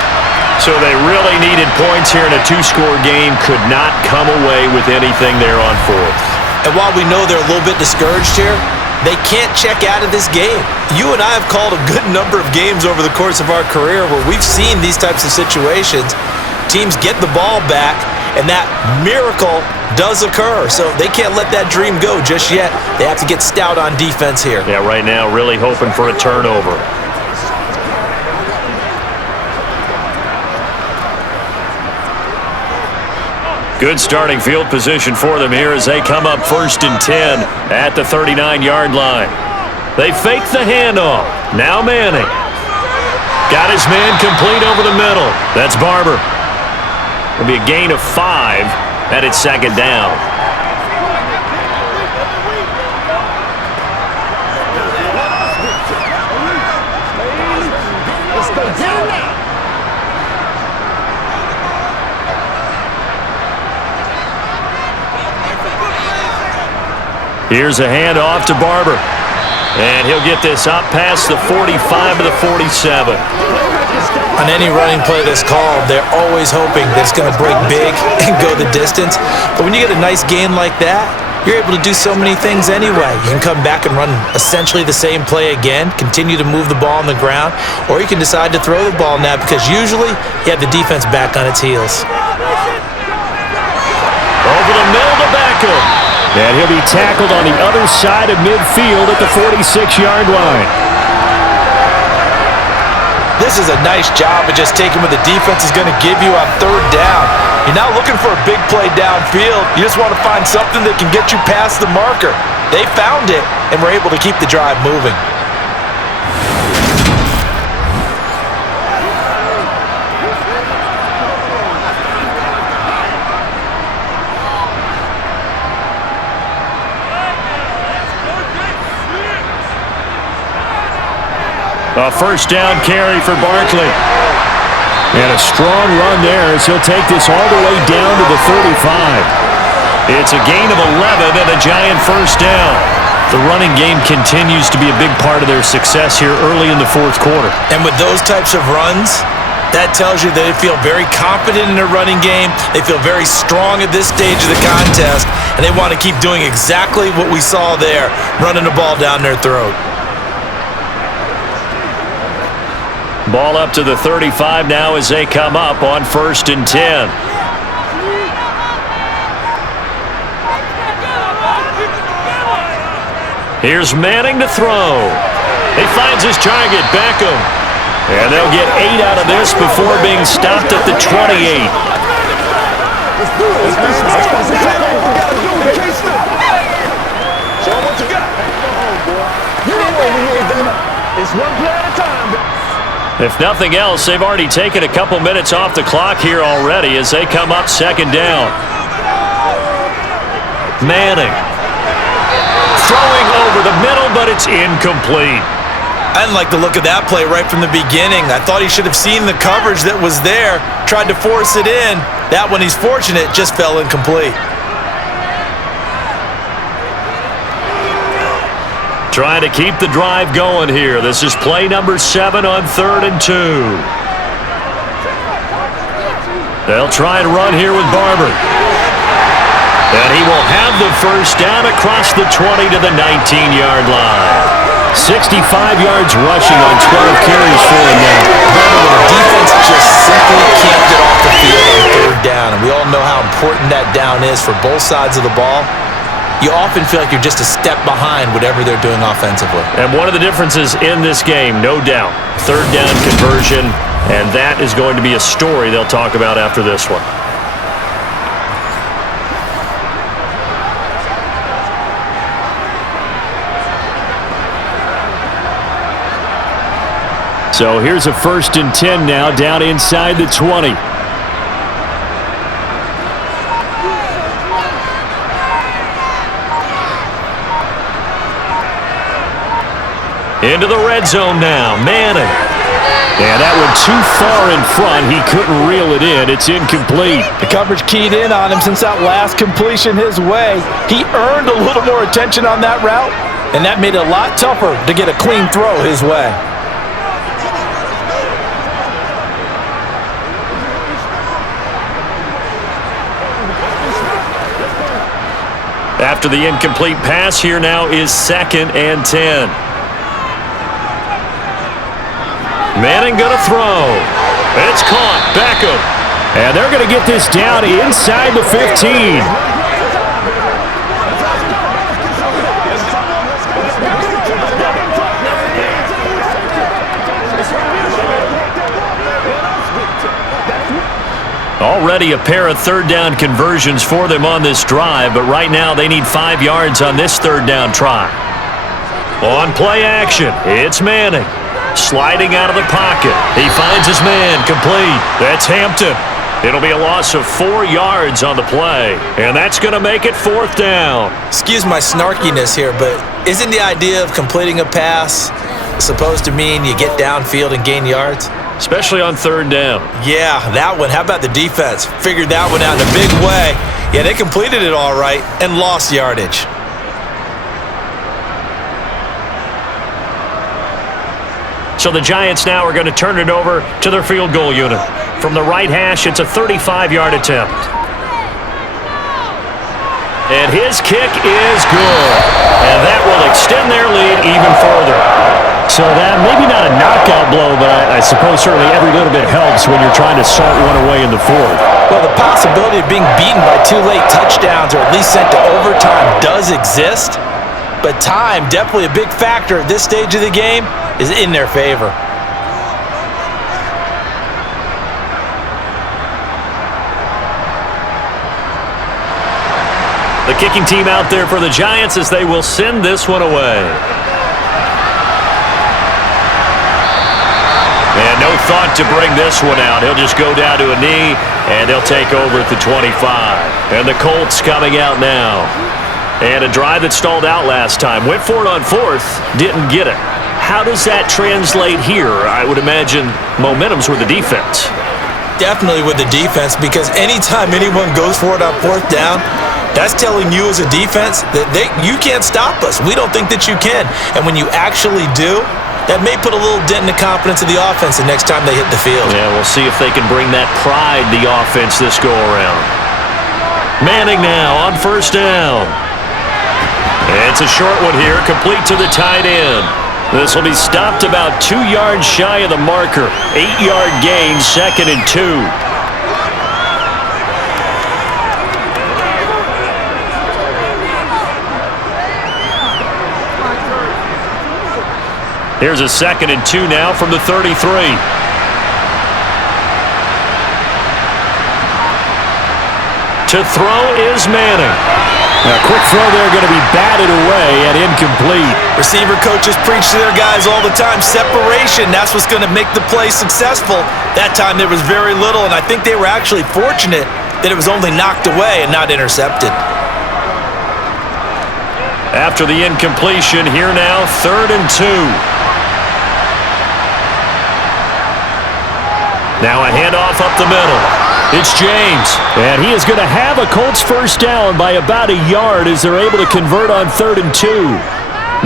So they really needed points here in a two-score game. Could not come away with anything there on fourth. And while we know they're a little bit discouraged here, they can't check out of this game. You and I have called a good number of games over the course of our career where we've seen these types of situations. Teams get the ball back, and that miracle does occur. So they can't let that dream go just yet. They have to get stout on defense here. Yeah, right now really hoping for a turnover. Good starting field position for them here as they come up 1st and 10 at the 39-yard line. They fake the handoff. Now Manning. Got his man complete over the middle. That's Barber. It'll be a gain of 5 at its second down. Here's a handoff to Barber. And he'll get this up past the 45 to the 47. On any running play that's called, they're always hoping that it's going to break big and go the distance. But when you get a nice gain like that, you're able to do so many things anyway. You can come back and run essentially the same play again, continue to move the ball on the ground, or you can decide to throw the ball now because usually you have the defense back on its heels. Over the middle to Beckham. And he'll be tackled on the other side of midfield at the 46-yard line. This is a nice job of just taking what the defense is going to give you on third down. You're not looking for a big play downfield. You just want to find something that can get you past the marker. They found it and were able to keep the drive moving. A first down carry for Barkley. And a strong run there as he'll take this all the way down to the 35. It's a gain of 11 and a Giant first down. The running game continues to be a big part of their success here early in the fourth quarter. And with those types of runs, that tells you that they feel very confident in their running game. They feel very strong at this stage of the contest, and they want to keep doing exactly what we saw there, running the ball down their throat. Ball up to the 35 now as they come up on 1st and 10. Here's Manning to throw. He finds his target, Beckham. And they'll get 8 out of this before being stopped at the 28. Show what you got. You know what we need, baby. It's one play at a time. If nothing else, they've already taken a couple minutes off the clock here already as they come up 2nd down. Manning. Throwing over the middle, but it's incomplete. I didn't like the look of that play right from the beginning. I thought he should have seen the coverage that was there, tried to force it in. That one, he's fortunate, just fell incomplete. Trying to keep the drive going here. This is play number 7 on 3rd and 2. They'll try and run here with Barber. And he will have the first down across the 20 to the 19-yard line. 65 yards rushing on 12 carries for him now. The defense just simply can't get off the field on third down, and we all know how important that down is for both sides of the ball. You often feel like you're just a step behind whatever they're doing offensively. And one of the differences in this game, no doubt, third down conversion And that is going to be a story they'll talk about after this one. So here's a 1st and 10 now, down inside the 20. Into the red zone now, Manning. And that one too far in front. He couldn't reel it in. It's incomplete. The coverage keyed in on him since that last completion his way. He earned a little more attention on that route, and that made it a lot tougher to get a clean throw his way. After the incomplete pass, here now is 2nd and 10. Manning gonna throw. It's caught. Beckham. And they're going to get this down inside the 15. Already a pair of 3rd down conversions for them on this drive, but right now they need 5 yards on this 3rd down try. On play action, it's Manning. Sliding out of the pocket. He finds his man, complete. That's Hampton. It'll be a loss of 4 yards on the play, and that's going to make it 4th down. Excuse my snarkiness here, but isn't the idea of completing a pass supposed to mean you get downfield and gain yards? Especially on 3rd down. Yeah, that one. How about the defense? Figured that one out in a big way. Yeah, they completed it all right and lost yardage. So the Giants now are going to turn it over to their field goal unit. From the right hash, it's a 35-yard attempt. And his kick is good. And that will extend their lead even further. So that maybe not a knockout blow, but I suppose certainly every little bit helps when you're trying to salt one away in the 4th. Well, the possibility of being beaten by 2 late touchdowns or at least sent to overtime does exist. But time, definitely a big factor at this stage of the game, is in their favor. The kicking team out there for the Giants as they will send this one away. And no thought to bring this one out. He'll just go down to a knee, and they'll take over at the 25. And the Colts coming out now. And a drive that stalled out last time. Went for it on 4th, didn't get it. How does that translate here? I would imagine momentum's with the defense. Definitely with the defense, because anytime anyone goes for it on 4th down, that's telling you as a defense that you can't stop us. We don't think that you can. And when you actually do, that may put a little dent in the confidence of the offense the next time they hit the field. Yeah, we'll see if they can bring that pride the offense this go-around. Manning now on 1st down. It's a short one here, complete to the tight end. This will be stopped about 2 yards shy of the marker. 8-yard gain, 2nd and 2. Here's a 2nd and 2 now from the 33. To throw is Manning. A quick throw there going to be batted away and incomplete. Receiver coaches preach to their guys all the time. Separation, that's what's going to make the play successful. That time there was very little, and I think they were actually fortunate that it was only knocked away and not intercepted. After the incompletion, here now, 3rd and 2. Now a handoff up the middle. It's James. And he is going to have a Colts 1st down by about a yard as they're able to convert on 3rd and 2.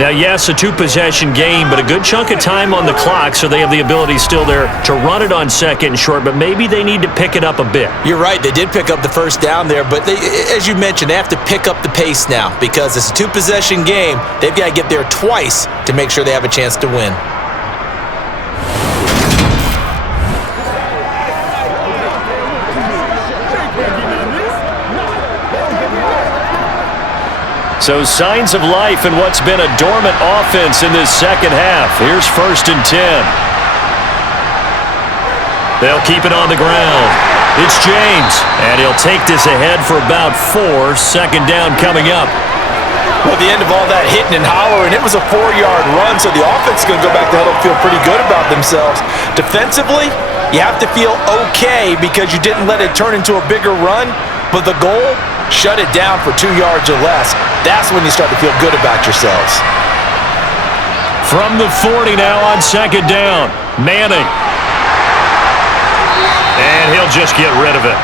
Now, yes, a 2-possession game, but a good chunk of time on the clock, so they have the ability still there to run it on 2nd and short, but maybe they need to pick it up a bit. You're right. They did pick up the 1st down there, but as you mentioned, they have to pick up the pace now because it's a 2-possession game. They've got to get there twice to make sure they have a chance to win. So signs of life in what's been a dormant offense in this 2nd half. Here's 1st and 10. They'll keep it on the ground. It's James, and he'll take this ahead for about 4. Second down coming up. Well, at the end of all that hitting and hollering, it was a 4-yard run, so the offense is going to go back to huddle and feel pretty good about themselves. Defensively, you have to feel okay because you didn't let it turn into a bigger run, but the goal, shut it down for 2 yards or less. That's when you start to feel good about yourselves. From the 40 now on second down, Manning. And he'll just get rid of it.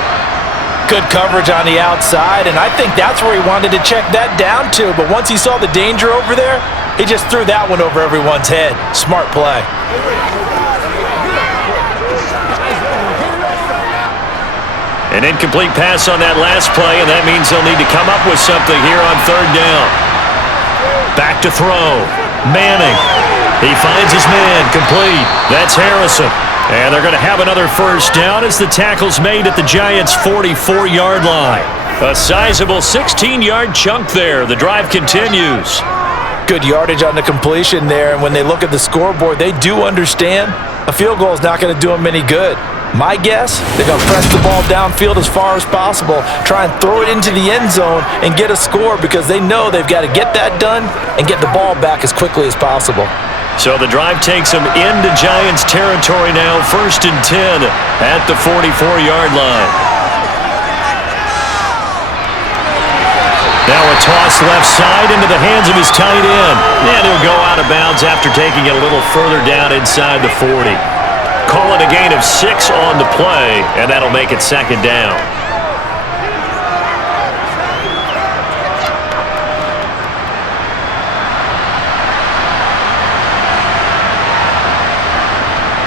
Good coverage on the outside, and I think that's where he wanted to check that down to. But once he saw the danger over there, he just threw that one over everyone's head. Smart play. An incomplete pass on that last play, and that means they'll need to come up with something here on third down. Back to throw. Manning. He finds his man. Complete. That's Harrison. And they're going to have another first down as the tackle's made at the Giants' 44-yard line. A sizable 16-yard chunk there. The drive continues. Good yardage on the completion there, and when they look at the scoreboard, they do understand a field goal is not going to do them any good. My guess, they're going to press the ball downfield as far as possible, try and throw it into the end zone and get a score because they know they've got to get that done and get the ball back as quickly as possible. So the drive takes them into Giants territory now, 1st and 10 at the 44-yard line. Now a toss left side into the hands of his tight end. And he'll go out of bounds after taking it a little further down inside the 40. Call it a gain of 6 on the play, and that'll make it second down.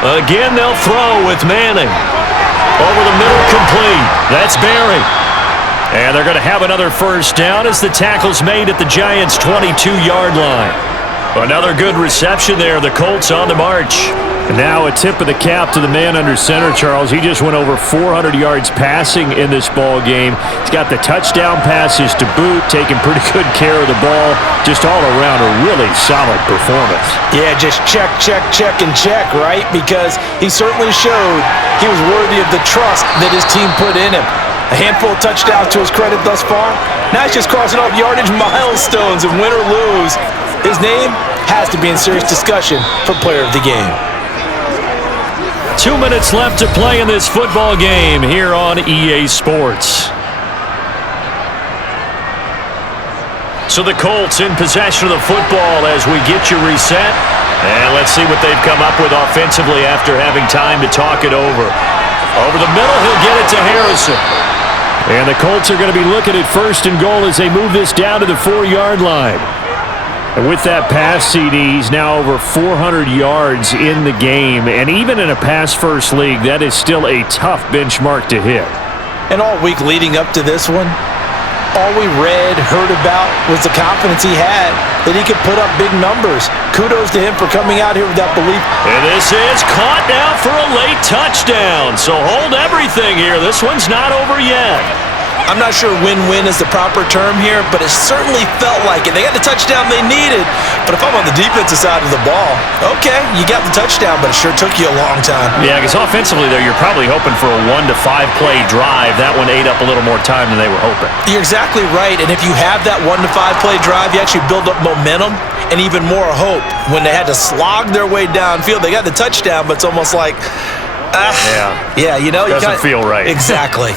Again, they'll throw with Manning. Over the middle, complete. That's Barry. And they're going to have another first down as the tackle's made at the Giants' 22-yard line. Another good reception there. The Colts on the march. And now a tip of the cap to the man under center, Charles. He just went over 400 yards passing in this ball game. He's got the touchdown passes to boot, taking pretty good care of the ball. Just all around a really solid performance. Yeah, just check, and check, right? Because he certainly showed he was worthy of the trust that his team put in him. A handful of touchdowns to his credit thus far. Now he's just crossing off yardage milestones, and win or lose, his name has to be in serious discussion for player of the game. 2 minutes left to play in this football game here on EA Sports. So the Colts in possession of the football as we get you reset. And let's see what they've come up with offensively after having time to talk it over. Over the middle, he'll get it to Harrison. And the Colts are going to be looking at 1st and goal as they move this down to the 4-yard line. And with that pass, CD, he's now over 400 yards in the game. And even in a pass-first league, that is still a tough benchmark to hit. And all week leading up to this one, all we read, heard about was the confidence he had that he could put up big numbers. Kudos to him for coming out here with that belief. And this is caught now for a late touchdown. So hold everything here. This one's not over yet. I'm not sure win-win is the proper term here, but it certainly felt like it. They got the touchdown they needed, but if I'm on the defensive side of the ball, okay, you got the touchdown, but it sure took you a long time. Yeah, because offensively, though, you're probably hoping for a 1 to 5 play drive. That one ate up a little more time than they were hoping. You're exactly right, and if you have that 1 to 5 play drive, you actually build up momentum and even more hope. When they had to slog their way downfield, they got the touchdown, but it's almost like, yeah, you know, doesn't feel right. Exactly.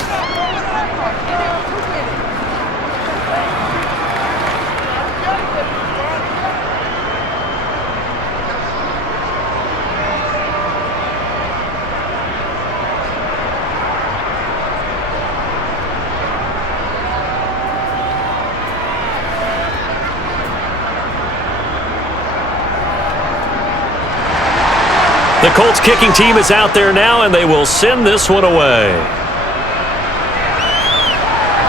The Colts kicking team is out there now, and they will send this one away.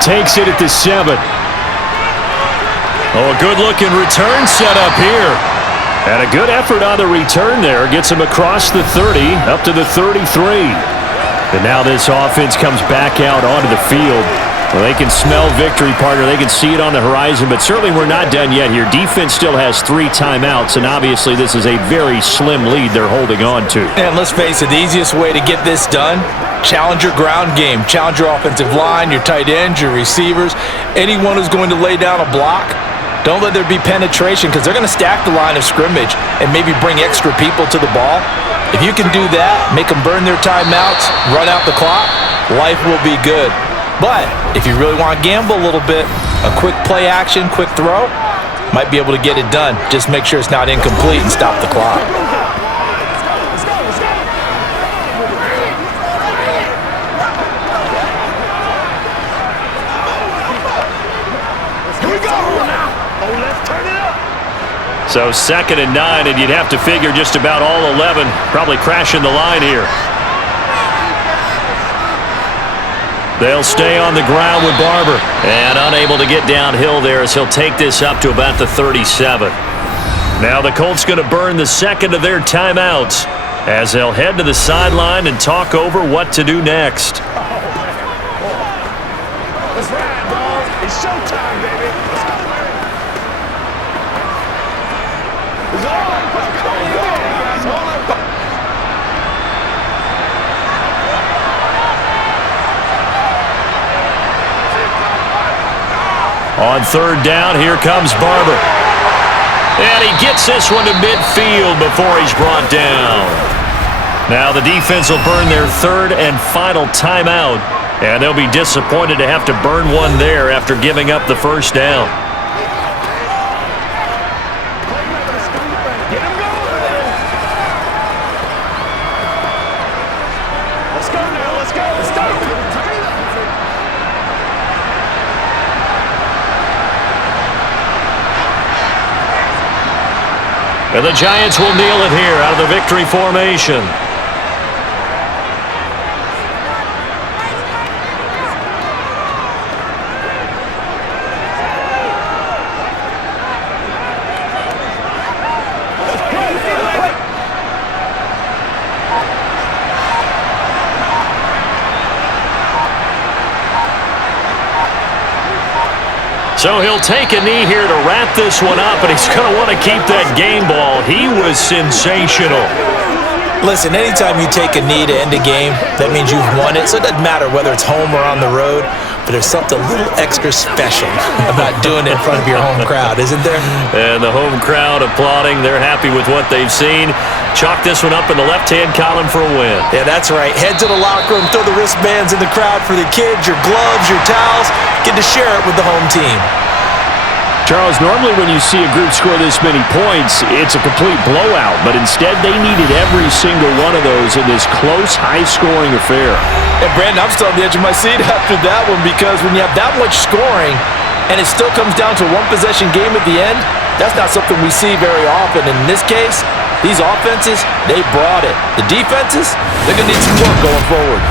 Takes it at the 7. Oh, a good-looking return set up here. And a good effort on the return there. Gets him across the 30, up to the 33. And now this offense comes back out onto the field. Well, they can smell victory, partner. They can see it on the horizon, but certainly we're not done yet here. Defense still has 3 timeouts, and obviously this is a very slim lead they're holding on to. And let's face it, the easiest way to get this done, challenge your ground game. Challenge your offensive line, your tight ends, your receivers, anyone who's going to lay down a block. Don't let there be penetration because they're going to stack the line of scrimmage and maybe bring extra people to the ball. If you can do that, make them burn their timeouts, run out the clock, life will be good. But if you really want to gamble a little bit, a quick play action, quick throw, might be able to get it done. Just make sure it's not incomplete and stop the clock. So 2nd and 9, and you'd have to figure just about all 11 probably crashing the line here. They'll stay on the ground with Barber. And unable to get downhill there as he'll take this up to about the 37. Now the Colts going to burn the 2nd of their timeouts as they'll head to the sideline and talk over what to do next. Let's ride, dog. It's showtime, baby. Let's go, baby. It's all right. It's all right. On 3rd down, here comes Barber. And he gets this one to midfield before he's brought down. Now the defense will burn their 3rd and final timeout. And they'll be disappointed to have to burn one there after giving up the 1st down. Get him going. Let's go now. Let's go. Let's go. And the Giants will kneel it here out of the victory formation. So he'll take a knee here to wrap this one up, and he's going to want to keep that game ball. He was sensational. Listen, anytime you take a knee to end a game, that means you've won it. So it doesn't matter whether it's home or on the road, but there's something a little extra special about doing it in front of your home crowd, isn't there? And the home crowd applauding. They're happy with what they've seen. Chalk this one up in the left-hand column for a win. Yeah, that's right. Head to the locker room, throw the wristbands in the crowd for the kids, your gloves, your towels. Get to share it with the home team. Charles, normally when you see a group score this many points, it's a complete blowout. But instead, they needed every single one of those in this close, high-scoring affair. And Brandon, I'm still on the edge of my seat after that one because when you have that much scoring and it still comes down to a one-possession game at the end, that's not something we see very often. And in this case, these offenses, they brought it. The defenses, they're going to need some work going forward.